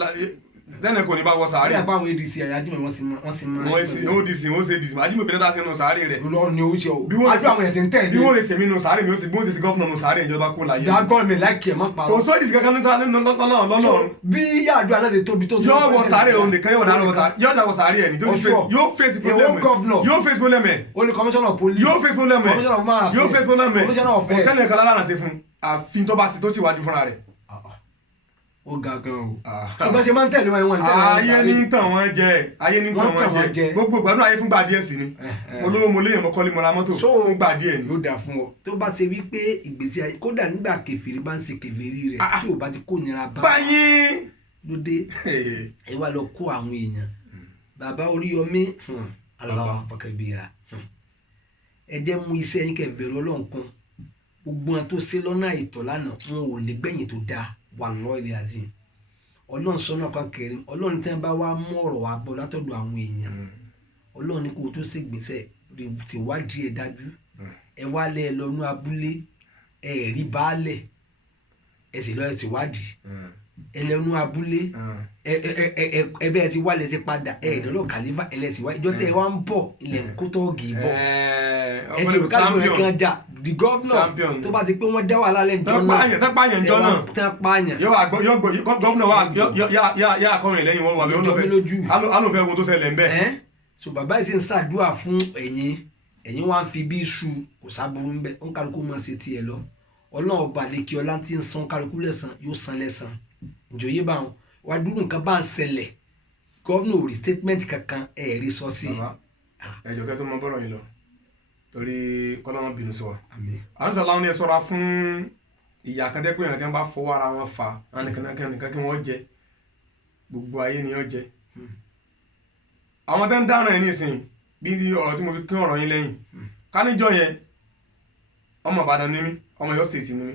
tẹ́lẹ̀ kò ní bá wọ sàárè. àríyá pa àwọn adc Ajímọ̀bí wọ́n sì máa wọ́n ṣe dìsìn Ajímọ̀bí náà sínú sàárè rẹ̀. lọ ni oúnjẹ o bí wọ́n àjọ àwọn ẹ̀tẹ̀ ń tẹ̀lé bí wọ́n ṣe sèmi nù sàárè mi bí wọ́n ṣe gọ́fúnà nù sàárè ìjọba kó láyé. dàgbọ́n mi láìkí ẹ̀ má parọ́. kò sóòdì kankan ní sàárè lọ́lọ́run. bí yàdùn aláde tóbi tó. yóò wọ sàárè òun nìkan yóò dá wọ sàárè ẹ̀ ní yóò face problem ẹ̀. ó ní commissioner of police. yóò face problem ẹ̀. commissioner of man affairs. yóò face problem ẹ̀. commissioner of health. kò sẹ́ni ẹ̀ka lára ṣe fún àfin tó bá ṣe tó ti wájú fúnra rẹ̀. ó ga gan o. tó bá ṣe máa ń tẹ̀lé wọn ìwọ̀n ayé ní tàn wọ́n jẹ gbogbo ìgbàdùn ayé fúngbà díẹ̀ sí ni olówó mo léyìn mọ́kọ́lé mọ́ra mọ́tò fúngbà díẹ̀ ni. yóò dà fún ọ tó bá ṣe wípé ìgbésí ayé kódà nígbà kèfèrí bá ń ṣe kèfèrí rẹ̀ tí ò bá ti kó nira bá. báyìí lóde ẹ wá lọ kó àwọn èèyàn bàbá Oríyọmí aláwọ pàkẹ́bìrà ẹ jẹ́ mú iṣẹ́ yín kẹfìbẹ̀rù Ọlọ́run kan gbogbo wọn tó ṣe lọ́nà àìtọ́ lánàá wọn ò lè gbẹ̀yìn tó dáa wà lọ́ọ̀lì àti Ọlọ́run sọ́nà kan kẹrin Ọlọ́run tẹ́ ń bá wá mú ọ̀rọ̀ wa bọ́ látọ̀dọ̀ àwọn èèyàn Ọlọ́run ní kó tó ṣègbésẹ̀ ti wádìí ẹ̀ dájú ẹ wá lẹ́ ẹ lọ́nú abúlé ẹ rí baálẹ̀ ẹ sì lọ́ọ́ ẹ ti wádìí ẹ lẹ́nu abúlé ẹ bẹ́ẹ̀ ti wálẹ̀ ti padà ẹ ìdọ́lọ́ kàlífà ẹ lẹ́sìn wá ìjọ tẹ́ ẹ wá ń bọ̀ ilẹ̀ ń kó tọ́ọ̀gì bọ̀ ẹ ti ká lóore kan jà the governor tó bá ti pé wọ́n dá wàhálà lẹ́nu jọ náà tán pààyàn jọ náà tán pààyàn gọ́fúnà wa yá akọrin lẹ́yìn wọn wà bí wọ́n fẹ́ wo tó ṣẹlẹ̀ ń bẹ̀. so bàbá yìí sì ń ṣàdúrà fún ẹ̀yin wá ń fi bí iṣu kò sábúrú ń bẹ ń kálukú mọ̀ sí tiẹ̀ lọ Ọlọ́run ọba àlekí ọlá tí ń san kálukú lẹ́san yóò san lẹ́san ìjòyè bá wọn wá dúró nǹkan bá ń ṣẹlẹ̀ gọ́vnà ò rí statement kankan ẹ̀ rí sọ sí. ẹjọ kẹ tó mọ bọ́rọ̀ yìí lọ torí kọ́lọ́mọ bínú sí wa. àwọn sàlámù ni ẹ ṣọ́ra fún ìyá kan tẹ́ pé èèyàn tí wọ́n bá fọwọ́ ara wọn fa nìkan kí wọ́n jẹ gbogbo ayé ni wọ́n jẹ. àwọn tẹ́ ń dáná ẹ̀ nísìnyí bí ọ̀rọ̀ tí mo fi kí ọ̀rọ̀ yín lẹ́yìn káníjọ yẹn ọmọ Ìbàdàn ni mí ọmọ Ọ̀yọ́ state ni mí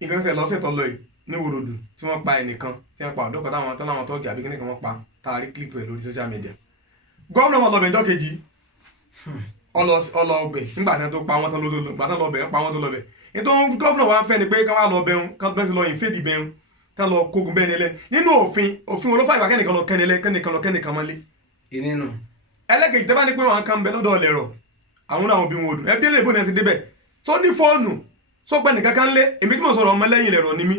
nǹkan ṣe lọ́sẹ̀ tó lọ yìí ní wòròdù tí wọ́n pa ẹnìkan tí wọ́n pa ọ̀dọ́kọ̀ táwọn tọ́gì àbí kíníkan wọ́n pa taari kílípù ẹ̀ lórí social media. gómìnà wọn lọ́bẹ̀ ìjọ kejì ọlọ́ọ̀bẹ̀ nígbà tí wọ́n tó pa wọ́n tán lọ́bẹ̀ pa wọ́n tó lọ́bẹ̀ nítorí gómìnà wa ń fẹ́ ni pé ká wá lọ bẹ̀rù ká bẹ́ẹ̀ sì lọ ìfèdì bẹ̀rù ká lọ kógun bẹ́ẹ̀ nílẹ̀ nínú òfin olófà ìwà kẹ́nìkan lọ kẹ́nìkan mọ́lé. ẹlẹ́kejì tẹ́ bá ní pé wọn kàn bẹ lọ́dọ̀ ọ̀lẹ́rọ̀ àwọn náà òbí wọn odò ẹbí ẹlẹ́rìí bó ní ẹ ti débẹ̀ tó ní fóònù sọgbẹ́ nìkan kan lé èmi kí mo sọ̀rọ̀ ọmọ lẹ́yìn lẹ̀rọ ni mí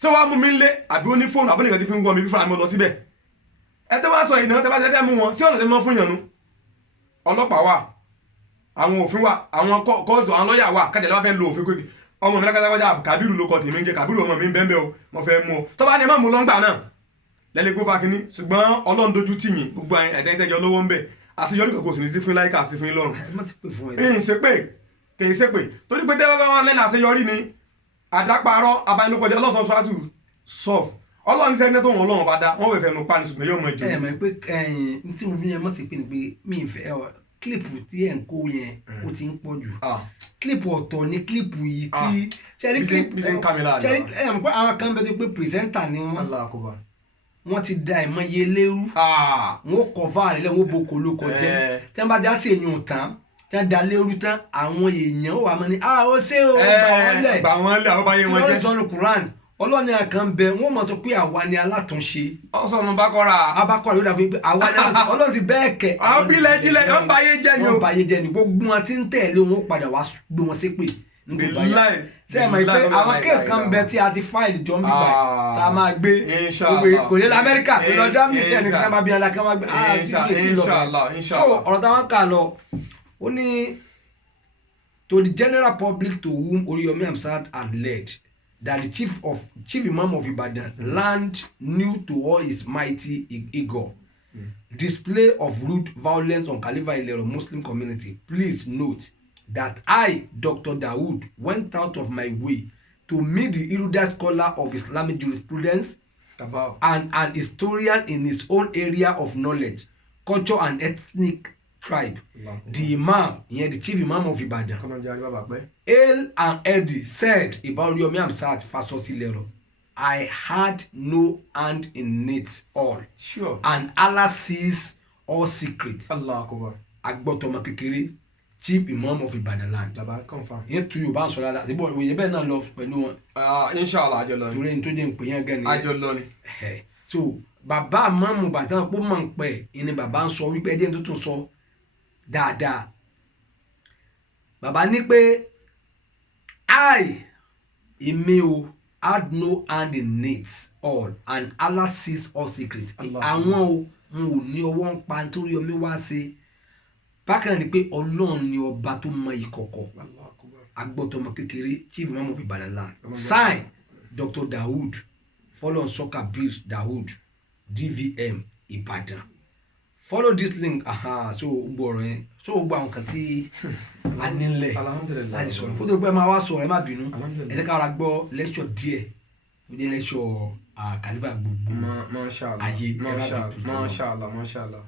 ṣé wàá mú mi lé àbí ó ní fóònù àbí nìkan ti fi ń gbọ́ mi fífara mi lọ síbẹ̀ ẹ tẹ́ bá sọ ìdánwò tẹ́ bá tẹ́ fẹ́ mú wọn sí ọ̀nà tẹ́ mọ́ fún yànnú ọlọ́pàá wà àwọn òfin wà àwọn kóòtù àwọn lọ́ọ̀yà wà kájà lọ́wọ́ fẹ́ lo òfin kóbi ọmọ mi lákàtàkọ́jà Kábírù ló kọ tèmi ń jẹ Kábírù ọmọ mi ń bẹ́ẹ̀ o mo fẹ́ mú ọ tó bá ní ẹ má mú lọ́ngbà náà lẹ́lẹ́ gbó fa kínní ṣùgbọ́n Ọlọ́run dojú tì yín gbogbo ẹ̀dẹ́gbẹ́jọ lówó ń bẹ̀ àṣeyọrí kò sì ní sí fún láyíká sí fún yín lọ́rùn kì í ṣe pé torí pé tẹ́wọ́ wọn lẹ́nu àṣeyọrí ni àdáparọ́ abánilókọjá ọlọ́sàn ṣáàtù sọ́ọ̀f Ọlọ́run sẹ́ni tó wọn Ọlọ́run bá dá wọ́n wẹ̀ fẹ́ nu pa ní ṣùgbọ́n yóò mọ ìjọ. ẹ mọ̀ pé tí mo fi yẹn mọ̀ sí pé ni pé mi ì fẹ́ kílípù tí ẹ̀ ń kó yẹn ó ti ń pọ̀ jù kílípù ọ̀tọ̀ ni kílípù yìí tí ṣẹ́rí kílípù ṣẹ́rí ẹ̀ mọ̀ pé àwọn kan bẹ́ẹ̀ tó pé pírẹsẹ́ńtà ni wọ́n ti da ìmọ̀ye lérú wọ́n kọ̀ fáàrí lẹ́wọ̀n ó boko ló kọjá tí wọ́n bá já sí èèyàn tán tí wọ́n da lérú tán àwọn èèyàn ó wà mọ́ ni ó ṣe o gbà wọ́n lẹ̀ àwọn báyé wọn jẹ́ kí wọ́n sọnù Quran Ọlọ́ni àkàn bẹ wọ́n mọ̀ sọ pé àwa ni alátúnṣe. ọ̀sán Bákọ́rà yóò dàbí pé àwa ni alátúnṣe Ọlọ́run ti bẹ́ẹ̀ kẹ́. àwọn bílẹ̀ jílẹ̀ wọ́n bá yé jẹ́ ni o. wọ́n bá yé jẹ́ ni gbogbo wọn ti ń tẹ̀lé wọn padà wá gbé wọn ṣépè. ṣé ẹ mọ̀ pé àwọn kéèsì kan bẹ tí a ti fáìlì jọ ń bí báyìí tá a máa gbé kò lè lọ Amẹ́ríkà kò lọ dámì tẹ́ni ká máa bí ala ká máa gbé ọ̀rọ̀ táwọn kà lọ ó ní to the general public to whom Oriyomi Hamzat had led that the chief imam of Ibadan land new to all his mighty ego display of rude violence on Khalifa Ilero Muslim community. Please note that I, Dr. Dawood, went out of my way to meet the erudite scholar of Islamic jurisprudence and an historian in his own area of knowledge, culture and ethnic tribe. The imam, the chief imam of Ibadan, El and Eddie said about Oriyomi Hamzat versus Ilero, I had no hand in it all. Sure. And Allah sees all secrets. Allah Akbar. Agbọ́tọmọ kékeré, chief imam of Ibadan land. Baba confirm. Yẹn tu Yorùbá sọ dáadáa. Àti bọ́ọ̀lù ìyẹn bẹ́ẹ̀ náà lọ pẹ̀lú wọn. Inshallah àjọ lọ ni. Torí ẹni tó jẹ́ ìpè yẹn gan ni. Àjọ lọ ni. So bàbá àmọ́mù bàtà pọ́ mọ̀ ń pẹ́ ìní bàbá ń sọ wípé ẹjẹ́ tuntun sọ dáadáa bàbá ní pé èmi o had no hand in it all and Allah sees all secret àwọn o n ò ní ọwọ́ ń pa nítorí omi wá ṣe bákan náà ni pé ọlọ́run ni ọba tó mọ ìkọ̀kọ̀ agbọ́tọmọ kékeré chief imam of Ibadan sign Dr. Dawood follow soccer bridge Dawood DVM Ibadan follow this link so gbọ́rọ̀ yẹn so gbọ́ àwọn kan tí a nílẹ̀ láti sọ̀rọ̀ kó tó gbẹ́ máa wá sọ̀rọ̀ ẹ má bínú ẹ ní ká ara gbọ́ lecture díẹ̀ ó dé lecture kàlífà gbogbo ayé mashallah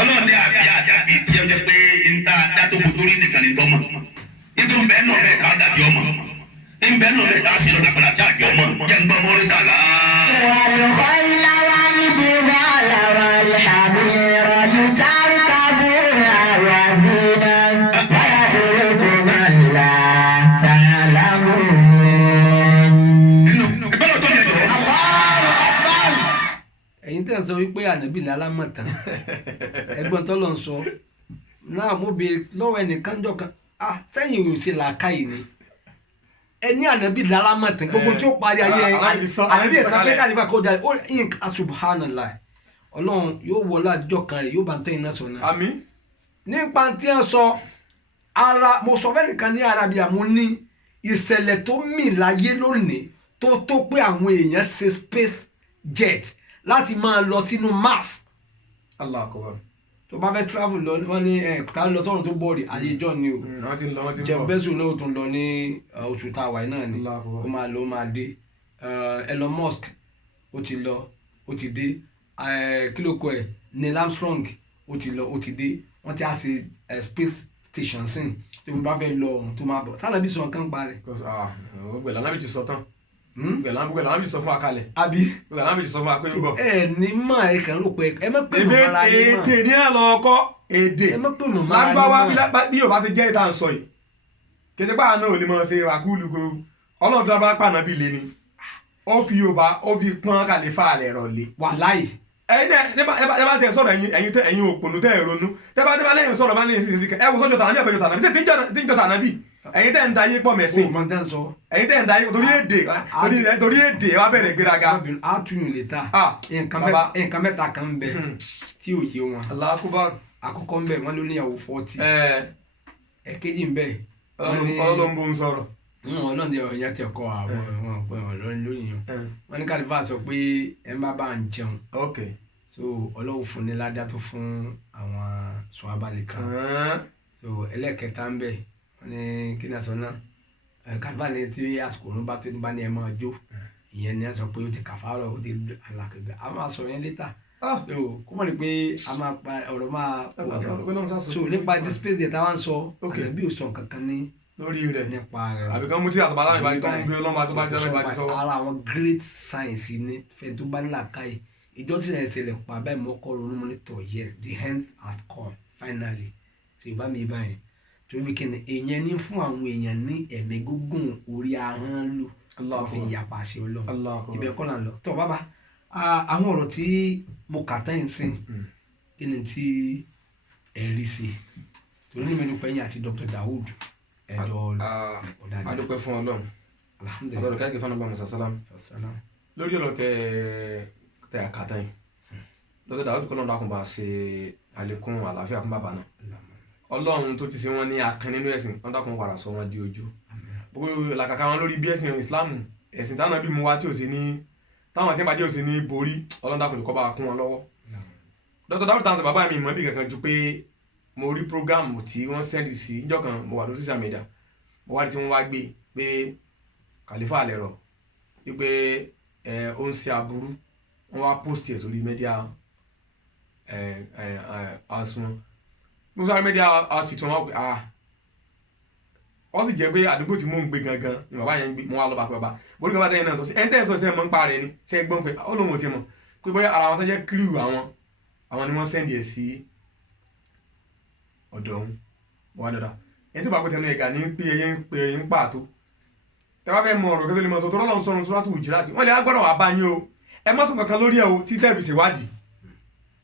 ọlọ́run ní àbí àdàbí tí ó jẹ́ pé ń ta dátó fojú rí nìkan ní tọ́mọ̀ nítorí bẹ́ẹ̀ náà bẹ́ẹ̀ ká dàtí ọmọ ń bẹ́ẹ̀ náà bẹ́ẹ̀ ká sí lọ́dà padà tí àjọ ọmọ jẹ́ ń gbọ́ mọ́rí tàlá. tẹ̀ ń sọ wípé ànábì ní alámọ̀tán ẹgbọ́n tó lọ sọ náà mo béèrè lọ́wọ́ ẹnìkan jọ kan sẹ́yìn òun ṣe làákàyè ni ẹni ànábì ní alámọ̀tán gbogbo tí ó parí ayé ànábì ẹ̀sán pé káàdì bá kó jáde ó yín subhanallah ọlọ́run yóò wọlé àjọ kan rẹ̀ yóò bá ń tẹ́yìn náà sọ náà. àmín. nípa tí wọ́n sọ ara mo sọ fẹ́ nìkan ní Arabia mo ní ìṣẹ̀lẹ̀ tó mì láyé lónìí tó pé àwọn èèyàn ṣe space jet láti máa lọ sínú Mars. Allah akbar. tó bá fẹ́ travel lọ wọ́n ní ká lọ sọ́run tó bọ̀ọ̀rì ayé ìjọ ni o. wọ́n ti ń bọ̀. Jeff Bezos náà ó tún lọ ní oṣù tá a wà náà ni ó máa lọ ó máa dé Elon Musk ó ti lọ ó ti dé kílókọ ẹ̀ Neil Armstrong ó ti lọ ó ti dé wọ́n ti á ṣe space station sin tó bá fẹ́ lọ ọ̀hún tó máa bọ̀ sálẹ̀ bí sọ̀rọ̀ kan pa rẹ̀. gbẹ̀lá náà bí ti sọ tán gbẹ̀lá náà bí sọ fún akalẹ̀ àbí gbẹ̀lá náà bí ti sọ fún akpé gbọ́. ẹ ní mọ̀ ẹ kàn ló pé ẹ má pè mọ̀ ara yín mọ̀ èdè ní àlọ́ ọkọ́ èdè ẹ má pè mọ̀ ara yín mọ̀ lágbàwá bí yóò bá ṣe jẹ́ ìta ń sọ yìí kété pàà náà ò lè mọ̀ ṣe wàkúlù kó ọlọ́run fi lábá pàànà bí lé ni ó fi Yorùbá ó fi pọ́n kàlífà rẹ̀ rọ̀ lé. wàláhì ẹ̀yin bá tẹ sọ̀rọ̀ ẹ̀yin òpònú tẹ́ ẹ̀ ronú tẹ́ bá lẹ́yìn sọ̀rọ̀ bá ní ìsinsìnkì ẹ̀ wò sọ́jọ́ tànàbí ẹ̀bẹ̀jọ́ tànàbí ṣé tí ń jọ tànàbí ẹ̀yin tẹ́ ń da ayé pọ̀ mẹ́sìn ẹ̀yin tẹ́ ń da ayé torí èdè wa bẹ̀rẹ̀ gbéraga. a tún yìí lè ta nǹkan mẹ́ta kan bẹ tí ò yé wọn. Allahu Akbar. àkọ́kọ́ ń bẹ wọn ló níyàwó 40 ẹ̀kejì ń bẹ ọlọ́mọ ń sọ̀rọ̀ ọlọ́run ti ọ̀yà ti ọkọ àwọn ọlọ́run lónìí wọn ní kàlífà sọ pé ẹ má bá ń jẹun so ọlọ́run fún ní ládá tó fún àwọn sọ abalẹ̀ kan so ẹlẹ́kẹta ń bẹ̀ wọn ní kí ni a sọ náà kàlífà ní tí àsìkò ló bá tó bá ní ẹ máa jó ìyẹn ní a sọ pé ó ti kàfàrọ̀ ó ti alákẹgbẹ́ a máa sọ yẹn létà so kó mọ̀ ní pé a máa pa ọ̀rọ̀ máa pọ̀ so nípa ti space yẹn táwọn sọ àlẹ́bí ò sọ kankan ní lórí rẹ̀ nípa rẹ̀ àbí kan mú tí àtàbà láàrin báyìí kan gbé ọlọ́mọ àti bájá lọ́ba ti sọ́wọ́. ara àwọn great science ni fẹ́ tó bá nílà káyì ìjọ tí ìrìn ìṣẹ̀lẹ̀ pa báyìí mọ́ kọ́ ronú monitor yes the end has come finally ṣe ìbá mi báyìí torí wí kíni èèyàn ní fún àwọn èèyàn ní ẹ̀mí gígùn orí ahọ́n lò tó fi yapa ṣe ọlọ́run ibẹ̀ kọ́ là ń lọ tó bàbá àwọn ọ̀rọ̀ tí mo kà tẹ́yìn sìn kí ni tí ẹ̀rí sí torí ní mẹ́nu pẹ́yìn àti Dr. Dawood adúpẹ́ fún Ọlọ́run Ọlọ́run káàkiri fún ọlọ́run sàsálàm lórí ọ̀rọ̀ tẹ àkàtà yìí Dr. Dawood kọ́ lọ́nà àkùnbà ṣe àlékún àlàáfíà fún bàbá náà Ọlọ́run tó ti ṣe wọ́n ní akàn nínú ẹ̀sìn wọ́n dákun padà sọ wọ́n di ojú gbogbo làkàkà wọn lórí bí ẹ̀sìn Islam ẹ̀sìn táwọn bí mu wá tí ò sí ní táwọn àti ìbàdí ò sí ní borí Ọlọ́run dákun kọ́ bá kún wọn lọ́wọ́ Dr. Dawood tàǹsì bàbá mi mọ̀ bí kankan ju pé mo rí program tí wọ́n sẹ́ndì sí ìjọ kan mo wà lórí social media mo wá rí tí wọ́n wá gbé pé Khalifa Alero wípé ó ń ṣe aburú wọ́n wá post ẹ̀ sórí media house wọn mo sáré media outfit wọn pé wọ́n sì jẹ́ pé àdúgbò tí mò ń gbé gangan ni bàbá yẹn ń gbé mo wá lọ bá pé bàbá bó ní kí bàbá tẹ́yìn náà sọ sí ẹni tẹ́yìn sọ sí ẹ̀ mọ́ ń pa rẹ̀ ni ṣe é gbọ́n pé ó lóun ò ti mọ̀ pé bóyá ara wọn tó jẹ́ crew àwọn ni wọ́n sẹ́ndì ẹ̀ sí ọ̀dọ̀ ọ̀hún wà dáadáa ẹni tó bá pẹ́ tẹnu ẹ̀gà ní pé ẹyẹ ń pe ẹyẹ ń pàtó tẹ bá fẹ́ mọ ọ̀rọ̀ kẹ́tọ́ lè mọ sọ tó lọ́lọ́run sọ̀rọ̀ sọ́rọ́ tó Hujurat wọ́n lè agbọ́dọ̀ wà bá yín o ẹ má sọ kankan lórí ẹ o tí tẹ́ẹ̀bì ṣèwádìí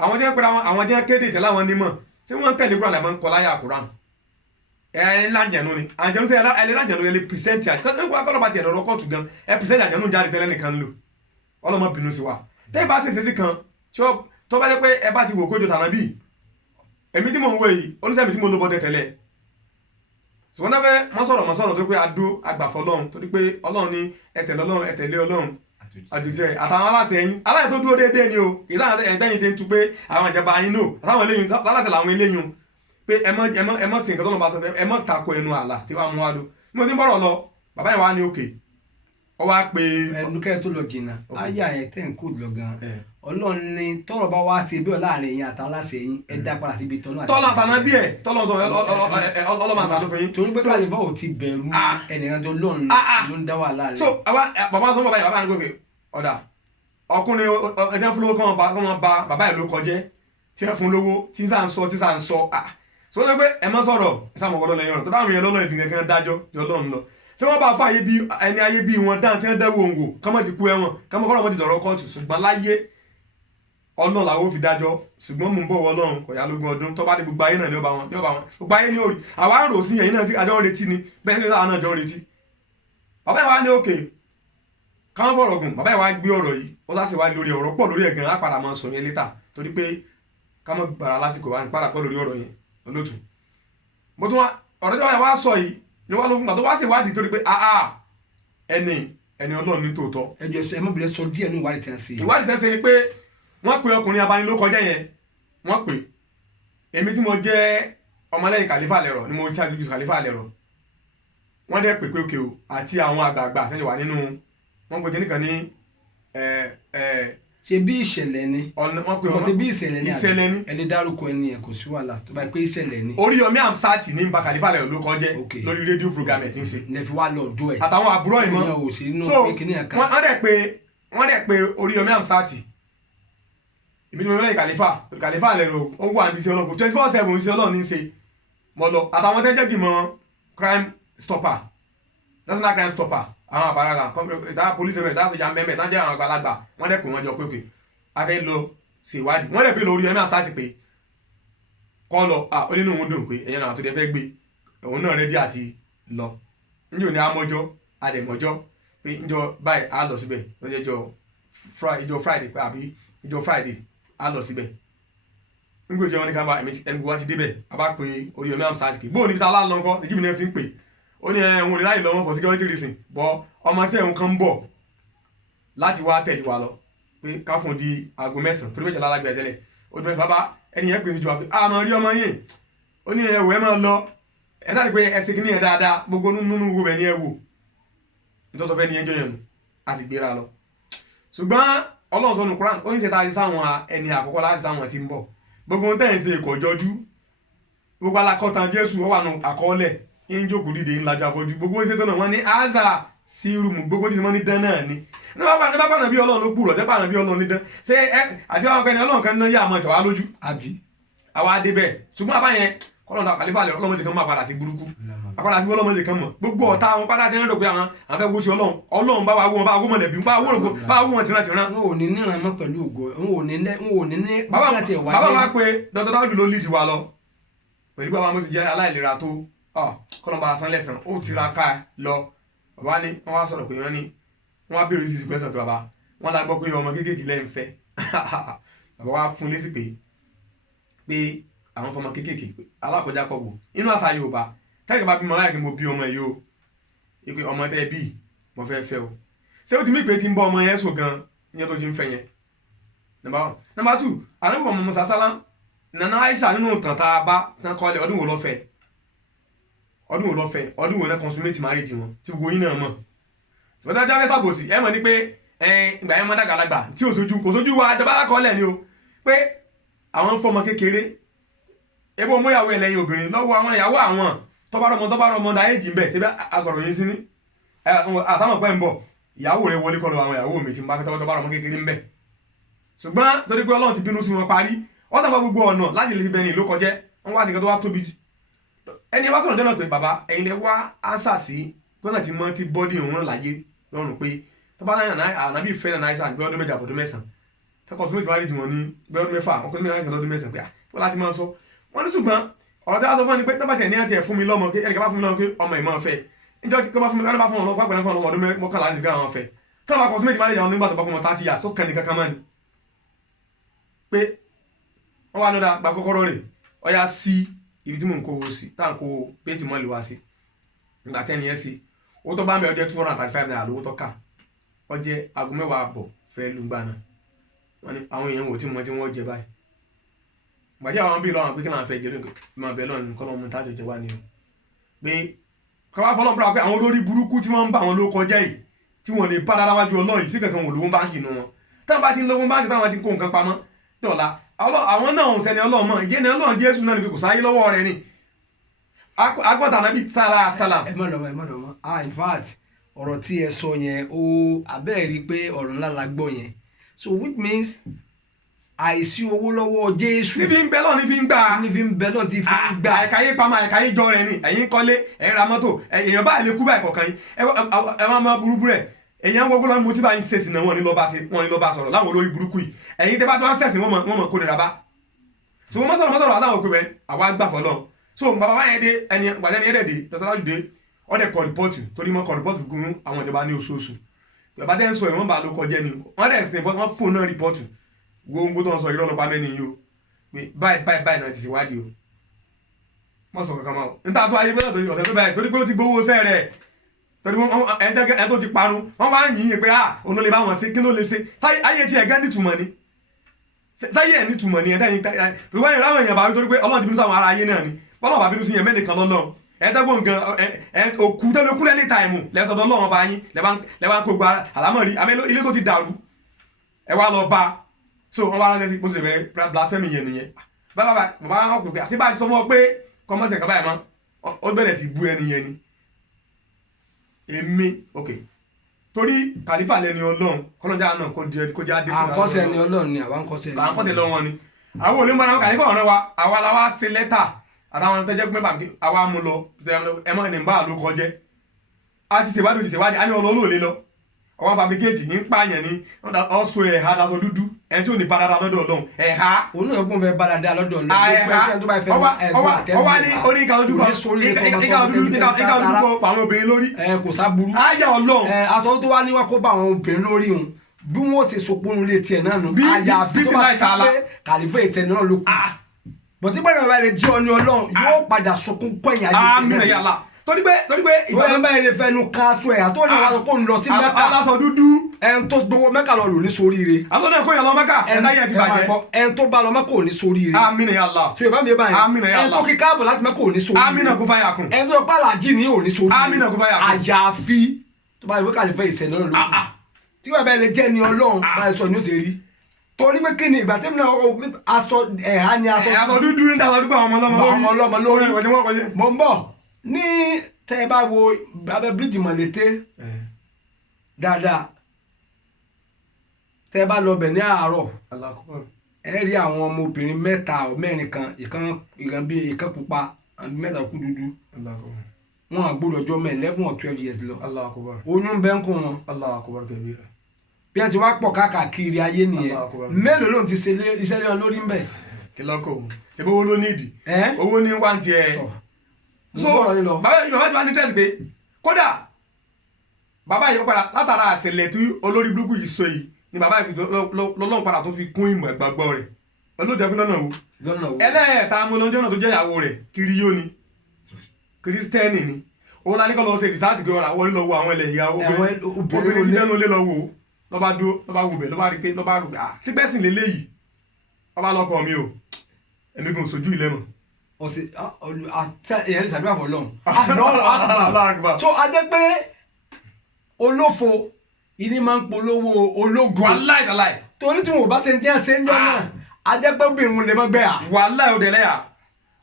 àwọn jẹ́ pé àwọn jẹ́ kéde ìtẹ́lá wọn nímọ̀ tí wọ́n ń tẹ̀lé kúrò àlàmọ́ ń kọ láyà Kùránì ẹ lájẹ̀nu ni àjẹnu sẹ ẹ lájẹ̀nu yẹn lè pìrìsẹ́ǹtì àjẹnu kọ́ lọ́ba tiẹ̀ lọ́rọ́ kóòtù gan ẹ pìrìsẹ́ǹtì àjẹnu jáde tẹ́lẹ̀ nìkan lò ọlọ́mọ bínú sí wa tẹ́ẹ̀ bá ṣèṣe sí kan tó bá jẹ́ pé ẹ bá ti wò kójọ tàná bíi èmi tí mò ń wò yìí oníṣẹ́mi tí mo ló bọ́ tẹ́tẹ́lẹ̀ ṣùgbọ́n dábẹ́ mọ́sọ̀rọ̀ tó pé adó àgbàfọ́ Ọlọ́run torí pé Ọlọ́run ní ẹ̀tẹ̀lé Ọlọ́run àjòjẹ àtàwọn aláṣẹ yín aláṣẹ tó dúró déédéé ni o kì í sáà ẹgbẹ́ yín ṣe ń tu pé àwọn ìjọba yín náà àtàwọn eléyìn aláṣẹ làwọn eléyìn pé ẹ mọ́ sí nǹkan tó lọ́ba tó ẹ mọ́ tako ẹnu àlà tí wàá mú wa lò ní mo ti ń bọ̀rọ̀ lọ bàbá yẹn wá ní òkè ọ wá pé. ẹnu kẹ́ tó lọ jìnnà ayé àyẹ̀ tẹ̀ ń kó lọ gan Ọlọ́run ni tọ́rọ̀ bá wá sí ibẹ̀ láàrin yín àtàwọn aláṣẹ yín ẹ dá padà síbi tọ́lọ́ àtàná bí ẹ tọ́lọ́ ọlọ́mọ àṣà tó fẹ́ yín. torí pé kàlífà ò ti bẹ̀rù ẹnìkan tó lọ́run ló ń dá wà láàrin. so bàbá sọ bàbá yìí bàbá yẹn gòkè ọ̀dà ọkùnrin ẹjẹ fún lówó kọ́ wọn ba bàbá yìí ló kọjẹ́ tí wọ́n fún lówó tí sà ń sọ so wọ́n sọ pé ẹ má sọ̀rọ̀ ẹ sá mọ̀ ọ̀rọ̀ lẹ́yìn ọ̀rọ̀ tó dáhùn yẹn lọ́lọ́ ìfìn kankan dájọ́ tí Ọlọ́run lọ tí wọ́n bá fà ẹni ayé bí wọn dáhùn tí wọ́n dẹ́wò òǹgò kọ́mọ̀ ti kú ẹ̀wọ̀n kọ́mọ̀ kọ́mọ̀ ti dọ̀rọ̀ kóòtù ṣùgbọ́n láyé Ọlọ́run làwọn ò fi dájọ́ ṣùgbọ́n mò ń bọ̀ Ọlọ́run kò yá lógún ọdún tó bá dé gbogbo ayé náà ní ọba wọn gbogbo ayé ní orí àwa ń rò sí ẹ̀yìn náà sí àjọ ń retí ni bẹ́ẹ̀ ni láwọn náà jọ ń retí bàbá yẹn wá ní òkè káwọn fọ̀rọ̀ gùn bàbá yẹn wá gbé ọ̀rọ̀ yìí ó láti wá lórí ọ̀rọ̀ pọ̀ lórí ẹ̀gàn á padà máa sọ yẹn létà torí pé ká mọ̀ gbàrà lásìkò wá ní padà pọ̀ lórí ọ̀rọ̀ yẹn olótù mo tún wá ọ̀rọ̀ tí wọ́n wá sọ yìí ni wọ́n ló fún gbà tó wá sì wádìí torí pé ẹni Ọlọ́run ní tòótọ́. ẹ mọ̀ bìrẹ̀ sọ díẹ̀ ní ìwádìí tẹ̀ sí. ìwádìí tẹ̀ sí ni pé wọ́n pe ọkùnrin abanilókọjá yẹn wọ́n pè èmi tí mo jẹ́ ọmọlẹ́yìn Khalifa Lẹ́rọ̀ ni mo ṣáájú ju Khalifa Lẹ́rọ̀ wọ́n dẹ́ pè pé òkè o àti àwọn àgbààgbà tẹ́lẹ̀ wà nínú wọ́n pe kíníkan ní ṣe bí ìṣẹ̀lẹ̀ ni wọ́n pe ọmọ bí ìṣẹ̀lẹ̀ ni ẹni dárúkọ ẹni ẹ̀ kò sí wàhálà tó bá pé ìṣẹ̀lẹ̀ ni. Oríyọmí Hamzat ní ba Khalifa Lẹ́rọ̀ ló kọjẹ́ lórí rédíò program ẹ̀ tí ń ṣe. nẹ̀fí wà lọ ọdún ẹ̀. àtàwọn àbúrò ẹ̀ mọ́ so wọ́n dẹ̀ pé Oríyọmí Hamzat ìbí ni mo lẹ́yìn Khalifa Lẹ́rọ̀ ó wà níbi iṣẹ́ ọlọ́run 24/7 iṣẹ́ ọlọ́run ní í ṣe mọ́ lọ àtàwọn tẹ́jẹ́ gbìmọ̀ crime stopper national crime stopper àwọn àbárára ìdá police ẹ̀mẹ̀ ìdá sọjà mẹ́mẹ́ tán jẹ́ àwọn àgbàlagbà wọ́n dẹ̀ pé wọ́n jọ pé òkè a fẹ́ lọ sí ìwádìí wọ́n dẹ̀ pé lórí Oríyọmí Hamzat pé kọ́ lọ ó nínú òun dùn pé ẹ̀yẹn náà tó dẹ̀ fẹ́ gbé òun náà rẹ́dí àti lọ níjò ní amọ́jọ́ adẹ̀mọ́jọ́ pé níjọ báyìí á lọ síbẹ̀ lọ́jọ́ ìjọ Friday pé àbí ìjọ Friday á lọ síbẹ̀ nígbòjọ́ wọn ní ká bá ẹni gbogbo wa ti débẹ̀ a bá pe Oríyọmí Hamzat kì bóun níbi tá a lá lọ́nkọ́ èjì mi náà fi ń pè ó ní ẹ̀hún lè láì lọ́wọ́ for security reason bọ́ ọmọ sí ẹ̀hún kan ń bọ̀ láti wá tẹ̀lé wa lọ pé ká fún di aago 9 torí méjìlá alágbèé tẹ́lẹ̀ ó ní bàbá ẹni yẹn pè ní ju wa pé a máa rí ọmọ yìí ó ní ẹ̀wù ẹ̀ máa lọ ẹ̀ sáré pé ẹsẹ̀ kìíní yẹn dáadáa gbogbo nínú gbogbo ẹ̀ ní ẹ̀wù nítorí fẹ́ ní ẹjọ́ yẹn nù a sì gbéra lọ ṣùgbọ́n Ọlọ́run sọnù Quran ó ní ṣe tá a ti sáwọn ẹni àkọ́kọ́ láti sáwọn tí ń bọ̀ gbogbo ohun tẹ́yìn ṣe ìkọ̀jọ́jú gbogbo alákọ̀tàn Jésù ó wà nù àkọọ́lẹ̀ ń jókòó dìde ńlájà fojú gbogbo ìṣètò náà wọ́n ní aza sí rúmù gbogbo tí wọ́n ní dán náà ni ní bá pàrọ̀ bí Ọlọ́run ló kúrò tẹ́ pàrọ̀ bí Ọlọ́run ní dán ṣé àti àwọn akẹ́ni Ọlọ́run kan náà yà àmọ́ ìjọba lójú àbí àwa dé bẹ́ẹ̀ ṣùgbọ́n àbáyẹn kọ́lọ́dà Khalifa Lẹ́rọ̀ Ọlọ́run ti kan máa padà sí burúkú àpadà sí Ọlọ́run ti kan mọ̀ gbogbo ọ̀tá àwọn pátá ti ń rò pé àwọn afẹ́ wo sí Ọlọ́run bá wà wọ́n bá wọ́n mọ̀lẹ́bí bá wọ́n tìran tìran. n ò ní níran mọ́ pẹ̀lú ògo n ò ní ní bàbá wa pé Dr. Daudu ló lead wa lọ pẹ̀lú bàbá mo sì jẹ́ aláìlera tó kọ́nọ̀bà asán lẹ́sàn ó tiraka lọ bàbá ní wọ́n wá sọ̀rọ̀ pé wọ́n ní wọ́n wá bèrè sí pẹ́sàn pé bàbá wọ́n la gbọ́ pé ọmọ kéékèèké lẹ́yìn fẹ́ bàbá wa fún lésì pé àwọn fọmọ kéékèèké alákọjá kọ wò inú àṣà Yorùbá tẹ́lẹ̀ bá bímọ láyà kí mo bí ọmọ yìí o ìpè ọmọ tẹ́ bí mo fẹ́ o ṣé o ti mí pé ti ń bọ́ ọmọ yẹn sùn gan ìyẹn tó ti ń fẹ́ yẹn number 1 number 2 ànábì Muhammad sàsálà nana Aisha nínú tàn tá a bá tán kọ́lẹ̀ ọdún wo náà consummate marriage wọn tí gbogbo yín náà mọ̀ ṣùgbọ́n tí wọ́n fẹ́ sàbòsí ẹ mọ̀ ní pé ìgbà yẹn mọ́ dàgbàlagbà tí kò sójú wa ìjọba alákọ̀ọ́lẹ̀ ni o pé àwọn fọmọ kékeré ebo mú ìyàwó ẹ̀ lẹ́yìn obìnrin lọ́wọ́ àwọn ìyàwó àwọn tọ́bárọmọ dáyé jì ń bẹ̀ síbẹ̀ agọ̀rọ̀ yín sí ní àtàwọn pẹ́ ń bọ̀ ìyàwó rẹ̀ wọlé kọlu àwọn ìyàwó mi ti ń bá tọ́bárọmọ kékeré ń bẹ̀ ṣùgbọ́n torí pé Ọlọ́run ti bínú sí wọn parí wọ́n sábà gbogbo ọ̀nà láti lè fi bẹni ìlú kọjẹ́ wọ́n wá sí nǹkan tó wá tóbi ẹni wá sọ̀rọ̀ jọ́nà pé bàbá ẹ̀yin lẹ wá ánsà sí gbọ́nà tí mọ́ ti bọ́dí òun láyé lọ́rùn pé tọ́ba náà ànábì fẹ́ náà àìsàn bí ọdún méjì àbọ̀dún mẹ́sàn-án tẹ́kọ̀ tó méjì wá rí jù wọ́n ní bí ọdún mẹ́fà wọ́n kọ́ tó méjì lọ́dún mẹ́sàn-án pé wọ́n láti máa sọ wọ́n ní ṣùgbọ́n ọ̀rọ̀ tí a sọ fún ni pé tọ́ba tẹ̀ ní àti ẹ̀ fún mi lọ́mọ ẹnì kan bá fún mi lọ́mọ pé ọmọ ìmọ̀ fẹ́ níjọ́ tí kọ́ba fún mi kọ́ba fún ọmọ fún ọmọ ọdún mọ́kànlá ní ìgbà àwọn fẹ́ tọ́ba kọ́ tó méjì wá rí jù wọ́n nígbà tó bá fún ọmọ 30 years ó kàn ní kankan mọ́ ni pé wọ́n wá lọ́dà gba kọ́kọ́rọ́ rẹ̀ ọ̀yà sí ibi tí mò ń kó o sí tá à ń kó péjì mọ́lì wá sí nígbà tẹ́ni yẹn sí owó tó bá ń bẹ ọjọ́ 235 naira lówó tó kà ọjẹ́ aago 10 àbọ̀ fẹ́ lùgbà náà wọ́n ní àwọn èèyàn wò tí mo ti wọ́n jẹ báyìí gbàtí àwọn bí lọ́wọ́ pé kí náà fẹ́ jẹ́ lónìí máa bẹ̀ lọ́nà nǹkan ọmọ tájọ jẹ wá ní o pé káwá fọlọ́ búra pé àwọn olórí burúkú tí wọ́n ń bá àwọn ló kọjá yìí tí wọ́n lè bá dára wájú ọlọ́yìn sí kankan wò lówó báńkì nù wọn táwọn bá ti ń lówó báńkì táwọn ti ń kó nǹkan pamọ́ dọ̀la àwọn náà ń sẹni ọlọ́run mọ́ ìjẹ́ni ọlọ́run Jésù náà ni pé kò sáyé lọ́wọ́ rẹ̀ ni agbọ́ta nàbí sálà. ẹ má dọ̀mọ́ in fact ọ̀rọ̀ tí ẹ sọ yẹn ó abẹ́ẹ̀ rí i pé ọ̀rọ̀ ńlá la gbọ́ yẹn so which means àìsí owó lọ́wọ́ Jésù ní fi ń bẹ lọ́ọ̀ ní fi ń gbà ní fi ń bẹ lọ́ọ̀ ti fi ń gbà. àìkáyé pamọ́ àìkáyé jọ rẹ̀ ni ẹ̀yin kọ́lé ẹ̀yin ra mọ́tò èèyàn báyìí lè kú báyìí kọ̀ọ̀kan yín ẹ máa burúkú rẹ̀ èèyàn gbogbo lọ́ọ́ mo ti bá yín ṣèṣì náà wọ́n ní lọ́ọ́ bá sọ̀rọ̀ láwọn olórí burúkú yìí ẹ̀yin tẹ́ bá tó wá ṣẹ̀sìn wọ́n mọ̀ kó nira bá so wọ́n mọ́sọ̀rọ̀ àtàwọn òpè wẹ́ àwa gbà fọlọ́ so bàbá báyẹn dé ẹni gbàdẹ́ni yẹn dẹ̀ dé tọ́tọ́lájú dé ọ̀dẹ̀ kọ rìpọ́ọ̀tù torí mọ́ kọ rìpọ́ọ̀tù gun àwọn ìjọba ní oṣooṣù bàbá tẹ́ ń sọ ìwọ̀n bá ló kọjẹ́ ni wọ́n dẹ̀ wọ́n fóònù náà rìpọ́ọ̀tù gbogbo tó ń sọ irọ́ lọ́pàá mẹ́ni yìí o pé báyìí náà ti ṣèwádìí o mọ́ sọ kankan máa o níta tó ayé bẹ́ẹ̀ ọ̀sẹ̀ tó báyìí torí pé ó ti gbowó sẹ́ rẹ̀ torí ẹ̀ tó ti parun wọ́n wá ń yìn pé òun ló lè bá wọn ṣe kí ló lè ṣe ayé tí ẹ̀gẹ́ nítumọ̀ ni sáyé ẹ̀ nítumọ̀ ni ẹ̀dá yìí ìwọ́n ìráwọ̀ èèyàn bá wí torí pé Ọlọ́run ti bínú sáwọn ará ayé náà ni bọ́lá bá bínú sí yẹn mẹ́nìkan lọ́lọ́ ẹ̀ẹ́dẹ́gbọ̀n gan òkú tẹ́lẹ̀ kúlẹ̀ ní táìmù lẹ́sọ̀dọ̀ Ọlọ́run ọba yín lẹ́wà ń kó gba àlámọ̀rí àmì ilé tó ti dàrú ẹ wá lọ bá so wọ́n wá ránṣẹ́ sí bó ti bẹ̀rẹ̀ blasphemy yẹn nìyẹn bàbá wọn pè pé àti bá a ti sọ fún ọ pé kọ́mọ́sẹ̀ kaba ẹ̀ mọ́ ó bẹ̀rẹ̀ sí bú ẹni yẹn ni èmi ok torí kàlífà lẹni Ọlọ́run kọ́lọ́jà náà kó jẹ́ adé àkọsẹ̀ ni Ọlọ́run ni àwa ń kọsẹ̀ lọ́wọ́ ni àwọn olùmọ̀ náà kàlífà ọ̀rẹ́ wa àwa la wá ṣe lẹ́tà àtàwọn tẹ́jẹ́ pé bàbí àwa mú lọ ẹmọ́ ní bá ló kọjẹ́ a ti ṣèwádìí a ní ọlọ́lọ́ lé lọ ọwọ́n fabricate ní pààyàn ní ọ̀sọ̀ ẹ̀ha lásọ dúdú ẹni tí ò ní padà lọ́dọ̀ Ọlọ́run ẹ̀ha onígbọ̀n fẹ́ padà lọ́dọ̀ Ọlọ́run ọwọ́ ní oníkàwọn dúdú àwọn obìnrin lórí kò sábúrú ayé Ọlọ́run àtọ́ tó wá ní wá kó bá àwọn obìnrin lórí òun bí wọ́n ti soponu lé tiẹ̀ náà nù àyàfi tó bá ti pé kàlífà ìtẹ̀ náà ló kù bọ̀tí gbọ́dọ̀ bá rẹ̀ jẹ́ ọ ní Ọlọ́run yóò padà sọkún kọ́yìn ayé àmín yàrá torí pé ìwọ ẹ̀ máa ń fẹ́ nu ká tó ẹ̀ àtọ́ ní wàá kó ń lọ sí Mẹ́kà aláṣọ dúdú ẹn tó gbowó Mẹ́kà lọ lò ní soríire àtọ́ náà kó yàn lọ Mẹ́kà ẹ̀dá yẹn ti bàjẹ́ ẹn tó bá lọ Mẹ́kà ò ní soríire àmín yàrá tó ìbá mi yẹ báyìí ẹn tó kí káàbọ̀ láti Mẹ́kà ò ní soríire àmín kò fàyà kùn ẹn tó pààlà jì ní ò ní soríire àmín kò fàyà kùn àyàfi tó bá yẹ pé kàlífà ìṣẹ̀ náà ló tí wọ́n bá lè jẹ́ ni Ọlọ́run báyìí sọ ni ó ti rí torí pé kí ni ìgbà tẹ́mi náà aṣọ ẹ̀há ni aṣọ dúdú ní dáwọ́ dúpọ̀ àwọn ọmọ lórí mo ń bọ̀ ní tẹ́ ẹ bá wo abẹ́ bíríìjì Mọ̀lété dáadáa tẹ́ ẹ bá lọ bẹ̀ ní àárọ̀ ẹ rí àwọn ọmọbìnrin mẹ́ta ọ̀ mẹ́rin kan ìkan pupa mẹ́ta kú dúdú wọn àgbọ́dọ̀ ọjọ́ mẹ́ 11 or 12 years lọ oyún bẹ́ ń kó wọn bí ẹ ti wá pọ̀ káàkiri ayé nìyẹn mélòó ló ń ti ṣe iṣẹ́ lé wọn lórí ń bẹ̀. kí lọ́kọ̀ ṣe bó owó ló nídìí owó ní wá ń tiẹ̀ so bàbá yìí wá ní tẹ́sí pé kódà bàbá yìí padà látara àṣẹlẹ̀ tí olórí burúkú yìí sọ yìí ni bàbá yìí lọ́lọ́run padà tó fi kún ìmọ̀ ìgbàgbọ́ rẹ̀ olóòjẹ́kú lọ́nà wo ẹlẹ́ẹ̀ta amúlọ́jọ́ náà tó jẹ́ ìyàwó rẹ̀ kiri yóò ni kírísítẹ́nì ni òun la ní kọ́ lọ ṣe rìsáàtì pé ọ̀rọ̀ àwọn olówó àwọn ilẹ̀ ìyá obìnrin ti dẹ́nu lé lọ́wọ́ lọ́ba dúró lọ́ba wù bẹ̀ lọ́ba rí pé lọ́ba rò pé sígbẹ́sìn lélẹ́yìí ọba lọ́kọ̀ mi o ẹ̀mí kò sojú ilé mọ̀. ọ̀sẹ̀ ìyẹn ní sàdúrà fọ́ lọ́hùn. so a jẹ́ pé olófo ìní máa ń polówó ológun. wàláì torí tí wọn ò bá ṣe ń jẹ́ ṣe ń jọ náà a jẹ́ pé obìnrin lè má gbẹ́ à. wàláì òde lẹ́yà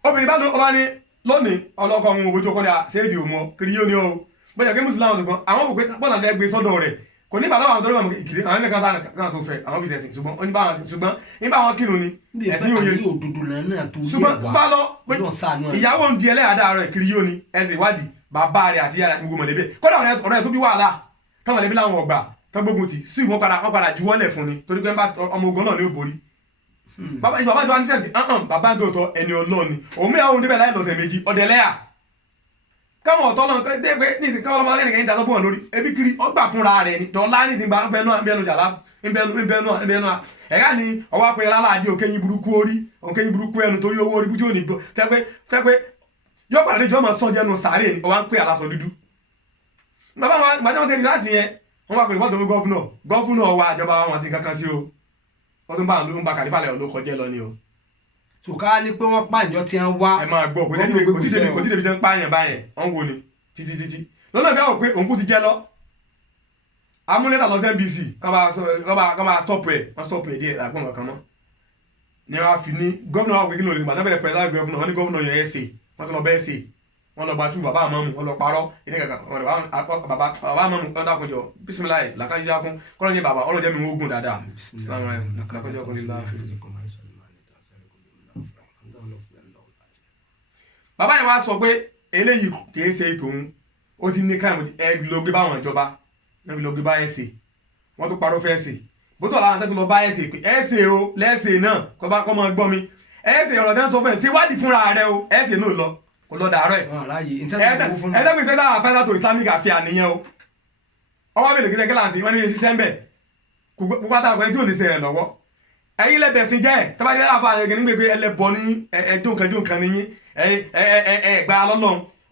obìnrin bá ọba ní lónìí ọlọ́kọ̀ ọmọ ògbójú ọkọ̀ ní ṣéèdì òmọ kiri yóò ní ọ bóyá kí mùsùlùmí àwọn ọ̀dùnkàn àwọn òpè bọ́ọ̀lù àti ẹgbẹ́ sọ́dọ̀ rẹ̀ kò ní bàtà àwọn tó lọ́wọ́ ìkiri àwọn ẹ̀mẹ́kan sáà kan tó fẹ́ àwọn bìsẹ̀ sìn ṣùgbọ́n nígbà wọn kírun ni ẹ̀sìn òye ṣùgbọ́n bá lọ ìyàwó ń di ẹlẹ́yà dáàrọ̀ kiri yóò ní ẹ̀sìn ìwádìí bàbá rẹ̀ àti yàrá àti gbogbo mọ̀lẹ́bí kódà ọ̀rẹ́ tó bí wàhálà káwọn mọ̀lẹ́bí láwọn ọgbà tó gbógun tì sí wọ́n padà juwọ́lẹ̀ fún ni torí pé ọmọ ogun náà ni ó borí bàbá tí wọ́n ní tẹ̀sí bàbá tó tọ́ ẹni ọlọ́ọ̀ni òun mìíràn òun débẹ̀ láì lọ́sẹ̀ méjì ọ̀dẹ̀lẹ́yà káwọn ọ̀tọ́ náà dé pé nísìnyí káwọn ọlọ́mọdé nìkan ń da sọ́gbọ̀n lórí ebi kiri ọgbà fúnra rẹ̀ ni dọ̀ọ́lá nísìnyí gba ńbẹ́nu jàlá ńbẹ́nu ẹ̀yà ni ọwọ́ apẹ̀yẹ lálàájì òkèyìn burúkú orí òkèyìn burúkú ẹnu torí owó orí bújú òní tẹ́pẹ́ yóò pàdé jọ́ mọ̀ sọ́jẹ́ nu sàárè ni ọwọ́ ń pè aláṣọ dúdú bàbá wọn ṣe rìsáàsì yẹn wọn wá pè wọ́n tó fi gọ́fúnà wa àjọba wọn sí kankan sí o wọ́n tó ń bá kàlífà lẹ̀ ló kọjẹ́ lọ ni o. tòká ní pé wọ́n pàǹjọ́ tí wọ́n wá. ẹ máa gbọ́ kò tí débi tẹ́ ń pààyàn báyẹn wọ́n wo ni títí lọ́nà ìfẹ́ wò pé òun kú ti jẹ́ lọ amúlẹ́tà lọ sí NBC kọ́ máa stop ẹ̀ wọ́n stop ẹ̀ díẹ̀ àgbọ̀n kankan mọ́ ni wọ́n á fi ní gọ́fúnà wa wíkí lòlẹ̀ gbàtà bẹ̀rẹ̀ pẹ̀lú gọ́fúnà wọ́n ní gọ́fúnà yẹn ẹ̀sẹ̀ wọ́n tó lọ bẹ́ẹ̀ sè wọ́n lọ gbàtú bàbá àmọ́mù wọ́n lọ parọ́ ilé kankan bàbá àmọ́mù kan dákọjọ bisimilayi làkàjá fún kọ́lọ́jẹ́ bàbá ọlọ́jẹ́ mi wógun dáadáa bàbá yẹn wá sọ pé eléyìí kìí ṣe tòun ó ti ní káyọ̀ ẹ lọ gbé báwọn ìjọba ẹ lọ gbé bá ẹsẹ̀ wọ́n tó parọ́ fẹ́ ẹsẹ̀ bótó làwọn àtẹ́tù lọ bá ẹsẹ̀ pé ẹsẹ̀ o lẹ́sẹ̀ náà kọ́ mọ́ gbọ́ mi ẹsẹ̀ ọ̀rọ̀ tẹ́ ń sọ fẹ́ ṣe wádìí fúnra rẹ o ẹsẹ̀ náà lọ kò lọ dàárọ̀ ẹ̀ ẹ̀ẹ́dẹ́gbẹ̀ sẹ́dá àfẹ́sà tó Islamic àfihàn nìyẹn o ọwọ́ mi lè kíkẹ́ kíláàsì wọ́n ní iye ṣiṣẹ́ ń bẹ̀ kò pátá ọkùnrin tí ò ní ṣe rẹ̀ lọ́wọ́ ẹ̀yin lẹ́bẹ̀ sí jẹ́ tọ́bajẹ́ láàfà ẹ̀gẹ̀ nígbègbè ẹlẹ́bọ ní ẹ̀dùnkan níyìn ẹ̀gbà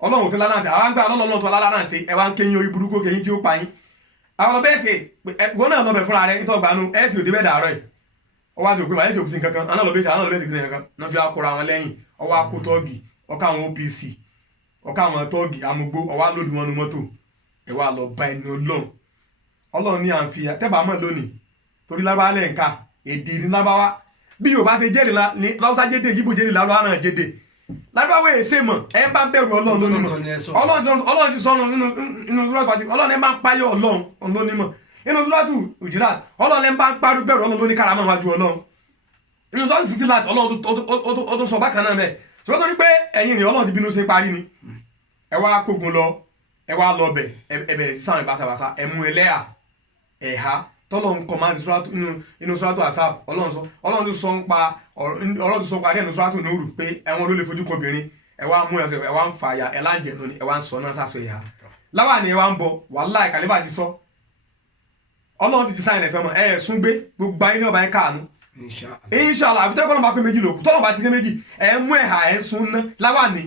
ọlọ́run tó lánàá sí àwọn àgbà ọlọ́run tó lánàá sí ẹ̀wà ń kéyìn orí burúkú kéyìn tí ó pa yín àwọn ọlọ́bẹ̀ ṣe wọ́n náà lọ́bẹ̀ fúnra rẹ̀ nítorí gbanú ẹ̀sì òde bẹ́ẹ̀ dàárọ̀ ẹ̀ ọwọ́ àti òpin ẹ̀sì òkùsìn kankan àwọn ọlọ́bẹ̀ ṣe kankan náà fi akọrọ àwọn lẹ́yìn ọwọ́ akó tọ́ọ̀gì ọkọ àwọn OPC ọkọ àwọn tọ́ọ̀gì amúgbó ọwọ́ alóòdù wọn nu mọ́tò ẹ̀wà lọ bá ẹni ọlọ́run ní à ń fi tẹ́bà mọ́ lónìí torí lábáwá lẹ́ǹkà èdè ní lábáwá bí Yorùbá ṣe jẹ́rìí ní lọ́sà jẹ́dẹ̀ yíbo jẹ́rìí lábáwá náà jẹ́dẹ̀ lábáwá èsè mọ̀ ẹ bá ń bẹ̀rù ọlọ́run lónìí mọ̀ ọlọ́run ti sọnù nínú sùúràtù àti ọlọ́run ẹ bá ń páyọ̀ ọlọ́run lónìí mọ̀ nínú sùúràtù Hujurat ọlọ́run ẹ bá ń parí bẹ̀rù ọlọ́run lónìí kára máa wájú ọlọ́run nínú sùúràtù Fusilat ọlọ́run ó tó sọ bákan náà bẹ́ẹ̀ ṣùgbọ́n torí pé ẹ̀yin ni ọlọ́run ti bínú ṣe parí ni ẹ wá kógun lọ ẹ wá lọ bẹ̀ ẹ bẹ̀rẹ̀ sí sáwọn ìbáṣabàṣa ẹ mú ẹlẹ́yà ẹ̀há tọ́lọ́run kọ̀máàdì inú sùúràtù Ahzab ọlọ́run tó sọ ń pa ọlọ́run tó sọ parí ẹ̀nu sùúràtù Nur pé ẹ̀wọ̀n ló lè fojú kọbìnrin ẹ wá mú ẹsẹ̀ ẹ wá ń fa ya ẹ láǹjẹ̀ lónìí ẹ wá ń sọ náà sàṣọ ìhà láwà ni ẹ wá ń bọ wàláhì kàlífà ti sọ ọlọ́run ti ti sáyẹn ẹ̀sán mọ́ ẹ sún gbé gbogbo ayé ní ọba yẹn káànú inshallah àfi tẹ́kọ̀ọ́ bá pé méjì lòkù tọ́lọ́ bá ti gé méjì ẹ mú ẹ̀hà ẹ sún ná láwà ni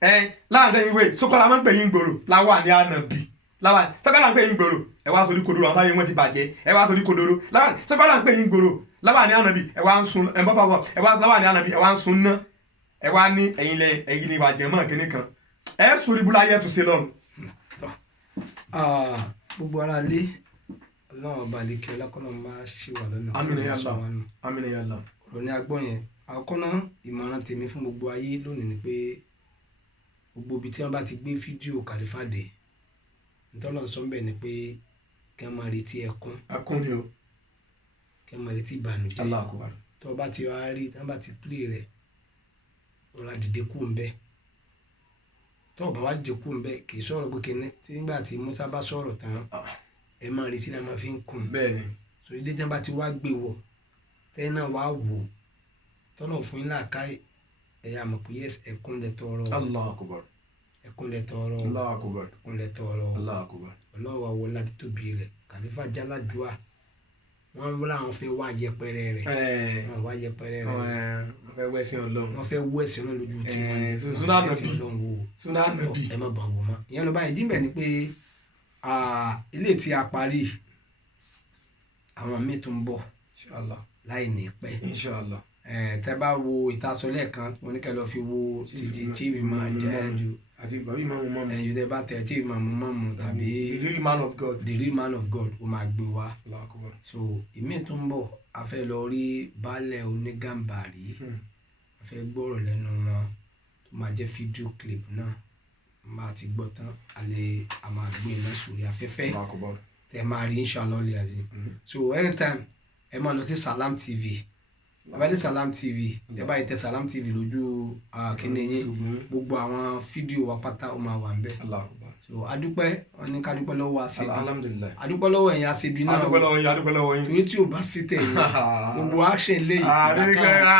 ẹ láàrin ìwé sọkọlá máa ń pè yín gbòòrò láwà ni ànàbì láwà sọkọlá ń pè yín gbòòrò ẹ wá sórí kodoro àwọn sáyé wọn ti bàjẹ́ ẹ wá sórí kodoro láwà sọkọlá ń pè yín gbòòrò láwà ni ànàbì ẹ wá ń sun ẹ bọ́ bá wọ ẹ wá láwà ni ànàbì ẹ wá ń sun ná ẹ wá ní ẹ̀yin ni ìbàjẹ́ mọ́ kíní kan ẹ sórí búlá yẹ tó ṣe lọ́run. gbogbo ara lé ọlọ́run ọba àlekè ọlákọ́nà máa ṣe wà lọ́nà. Àmín ya Allah àmín ya Allah. ọ̀rọ̀ ní agbọ́n yẹn àkọ́nà ìmọ̀ràn tèmi fún gbogbo ayé lónìí ni pé gbogbo ibi tí wọ́n bá ti gbé fídíò Khalifa dé nítorí ọ̀sán ń bẹ̀ ni pé kí wọ́n máa retí ẹkún ni o kí wọ́n máa retí ìbànújẹ́ Allahu Akbar. tó o bá ti wá rí tí wọ́n bá ti pílè rẹ̀ ọ̀rọ̀ àdìdé kù ń bẹ́ tó o bá wá dìde kù ń bẹ́ kì í sọ̀rọ̀ pé kíní tí nígbà tí Musa bá sọ̀rọ̀ tán ẹ máa retí náà máa fi ń kùn bẹ́ẹ̀ ni so ilé tí wọ́n bá ti wá gbé wọ̀ tẹ́yìn náà wá wò tọ́nà fún yín láàká ẹ̀yà mọ̀ pé yẹ́sì ẹkún lẹ tọrọ Allahu Akbar ẹkún lẹ tọrọ Allahu Akbar ẹkún lẹ tọrọ Allahu Akbar ọlọ́run wa wọlé àti tóbi rẹ̀ Khalifa jáládùá wọ́n wọ́n làwọn fẹ́ wá yẹpẹrẹ rẹ̀ wọ́n wá yẹpẹrẹ rẹ̀ wọ́n fẹ́ wẹ́sìn ọlọ́run wọ́n fẹ́ wọ́ ẹ̀sìn náà lójú tí wọ́n súnà nàbì ẹ má bà wò mọ́ ìyẹn ló báyìí díbẹ̀ ni pé ilé tí a parí àwọn míì tó ń bọ̀ inshallah láì ní pẹ́ inshallah tẹ́ bá wo ìtasọ̀lẹ̀ kan wọn ní kẹ́ lọ fi wo tìdí tíìmù máa jẹ́ ẹ̀jú àti bàbí ìmáàmù mọ́mù ẹ̀yìn tẹ́ bá tẹ̀ tíìmù mọ́mù tàbí the real man of God ó máa gbé wa Allahu Akbar. so ìmíì tó ń bọ̀ a fẹ́ lọ rí baálẹ̀ onígàmbàrí a fẹ́ gbọ́rọ̀ lẹ́nu wọn tó máa jẹ́ fídíò clip náà máa ti gbọ́ tán a máa gbé iná sórí afẹ́fẹ́ Allahu Akbar. tẹ́ máa rí inshallah lè àzí so anytime ẹ máa lọ sí Salam TV abẹ́lé Salam TV ẹ bá yìí tẹ Salam TV lójú kíni yín gbogbo àwọn fídíò wa pátá ó máa wà ń bẹ̀ Allahu Akbar. so adúpẹ́ wọn ní ká dúpẹ́ lọ́wọ́ àṣebi alhamdulillah adúpẹ́ lọ́wọ́ ẹ̀yin àṣebi náà adúpẹ́ lọ́wọ́ yín torí tí o bá sí tẹ̀yìn gbogbo action léyìí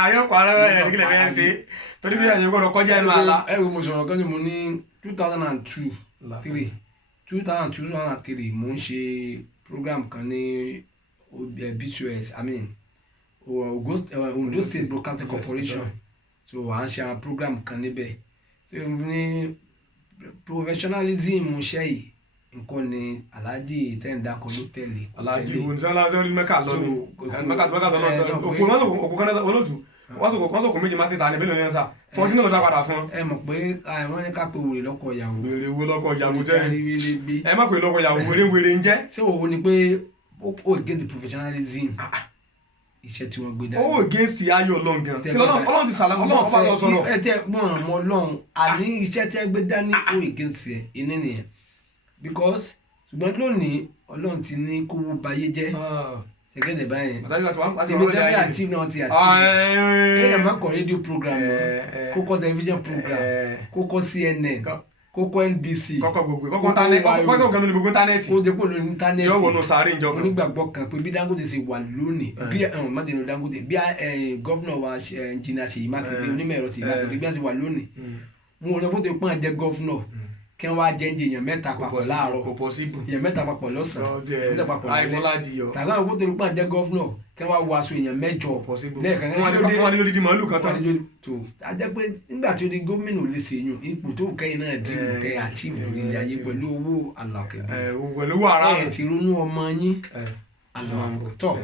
ayọ́kọ̀ ara ẹ̀ kílẹ̀ fẹ́ ṣe torí bí ẹ̀yin gbọ́dọ̀ kọjá ẹnu àlá. ẹ̀rù mo sọ̀rọ̀ kan ní mo ní 2002-2003 mo ń ṣe program kan ní BCOS Ondo State Broadcasting Corporation so à ń ṣe àwọn program kan níbẹ̀ so ní professionalism ṣe yìí nǹkan ni Alhaji tẹ́ǹdàkọ ló tẹ̀lé. Alhaji wùnsálà lórí mẹ́kà lọ́nà mẹ́kà lọ́nà òkú kan olóòtú wọ́n sọ kò méjì má sí ta ní bẹ́ẹ̀ lóyún sá fọ́sí náà ló dá padà fún. ẹ mọ̀ pé wọ́n ní ká pe wèrè lọ́kọ ìyàwó. wèrè wo lọ́kọ ìyàwó jẹ́ ẹ má pe lọ́kọ ìyàwó wèrè ń jẹ́. ṣé òun ni pé ó against the professionalism iṣẹ́ tí wọ́n gbé dání. ó against ayọ̀ lọ́ngàn ọlọ́run ti sàlẹ̀ ọlọ́run fà lọ sọ̀rọ̀. ẹ tẹ mọ̀ ọmọ ọlọ́run àní iṣẹ́ tẹ́ gbé dání ó against ẹ̀ iní nìyẹn because ṣùgbọ́n lónìí ọlọ́run ti ní kówó bayé jẹ́ ṣẹ̀gẹ́dẹ̀ báyẹn tèmi tẹ́lẹ̀ achieve náà ti achieve kéèyàn má kọ rédíò program kó kọ television program kó kọ CNN kó kọ NBC kọ́kọ́ gbogbo íńtánẹ́ẹ̀tì kó dépò lórí íńtánẹ́ẹ̀tì yóò wọnú sàárè ìjọba. onígbàgbọ́ kan pé bí Dangote ṣe wà lónìí bí mádìní Dangote bí gọ́fúnà wa engineer Ṣèyí Mákindé onímọ̀ ẹ̀rọ Ṣèyí Mákindé bí wọ́n ti wà lónìí mo rọ bó ti pọ́n jẹ́ gọ́fúnà kí wọ́n wá jẹ́ǹjẹ́ èèyàn mẹ́ta papọ̀ láàárọ̀ èèyàn mẹ́ta papọ̀ lọ́sàn-án mẹ́ta papọ̀ lálẹ́ tàbí àwọn bó ti pọ́n jẹ́ gọ́fúnà kí wọ́n wá wọ aṣọ èèyàn mẹ́jọ lẹ́ẹ̀kan wọ́n ní olùdí màálù kan tán. a jẹ́ pé nígbà tí ó di gómìnà lè ṣe yùn ipò tó kẹ́yìn náà dì í kẹ́ achieve lórí ilé ayé pẹ̀lú owó alàkẹ́bí pẹ̀lú owó ara ẹ̀ ti ronú ọmọ yín alàkẹ́tọ̀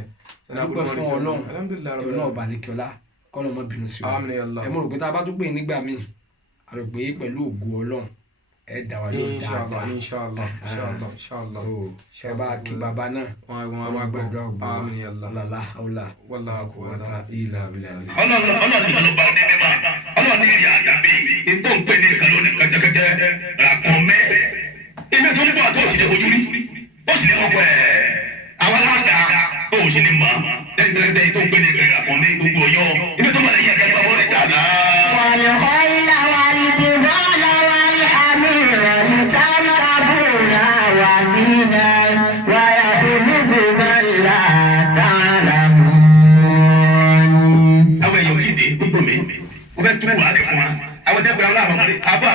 dúpẹ́ fún Ọlọ́run ẹ̀rọ náà balẹ̀kẹ́ọ́lá kọ́lọ́ mọ́ bínú sí ọ ẹ̀ mo rò pé tá a bá tún pè nígbà míì a rò pé pẹ̀lú ògo Ọlọ́run ẹ dá wa lóhùn dáadáa inshallah ṣe bá kí bàbá náà wọn wá gbàdúrà ògbó ọlọlá ọlá wàlá wàtá ìlà abilà. ọlọ́ọ̀ni ọlọ́ba ní mímọ́ ọlọ́ọ̀ni ìrì àdàbí ètò ń pè ní ìkànnì òní kẹ́tẹ́kẹ́tẹ́ ràkọ̀mẹ́ ilé tó ń bọ̀ àti òsì lè fojú rí ó sì lè ọkọ̀ ẹ̀ àwọn alága ó sì lè mọ̀ lẹ́yìn kẹ́tẹ́kẹ́tẹ́ ètò ń pè ní ìkànnì ràkọ̀mẹ́ gbogbo ọ̀yọ́ ilé tó máa lè yẹ kẹ́kẹ́ bọ́ níta náà. àwọn èèyàn ti dé gbogbo mi ó fẹ́ tú wàá kẹ́ fún wa àwọn tẹ́ gbẹ̀rẹ̀ àwọn àbọ̀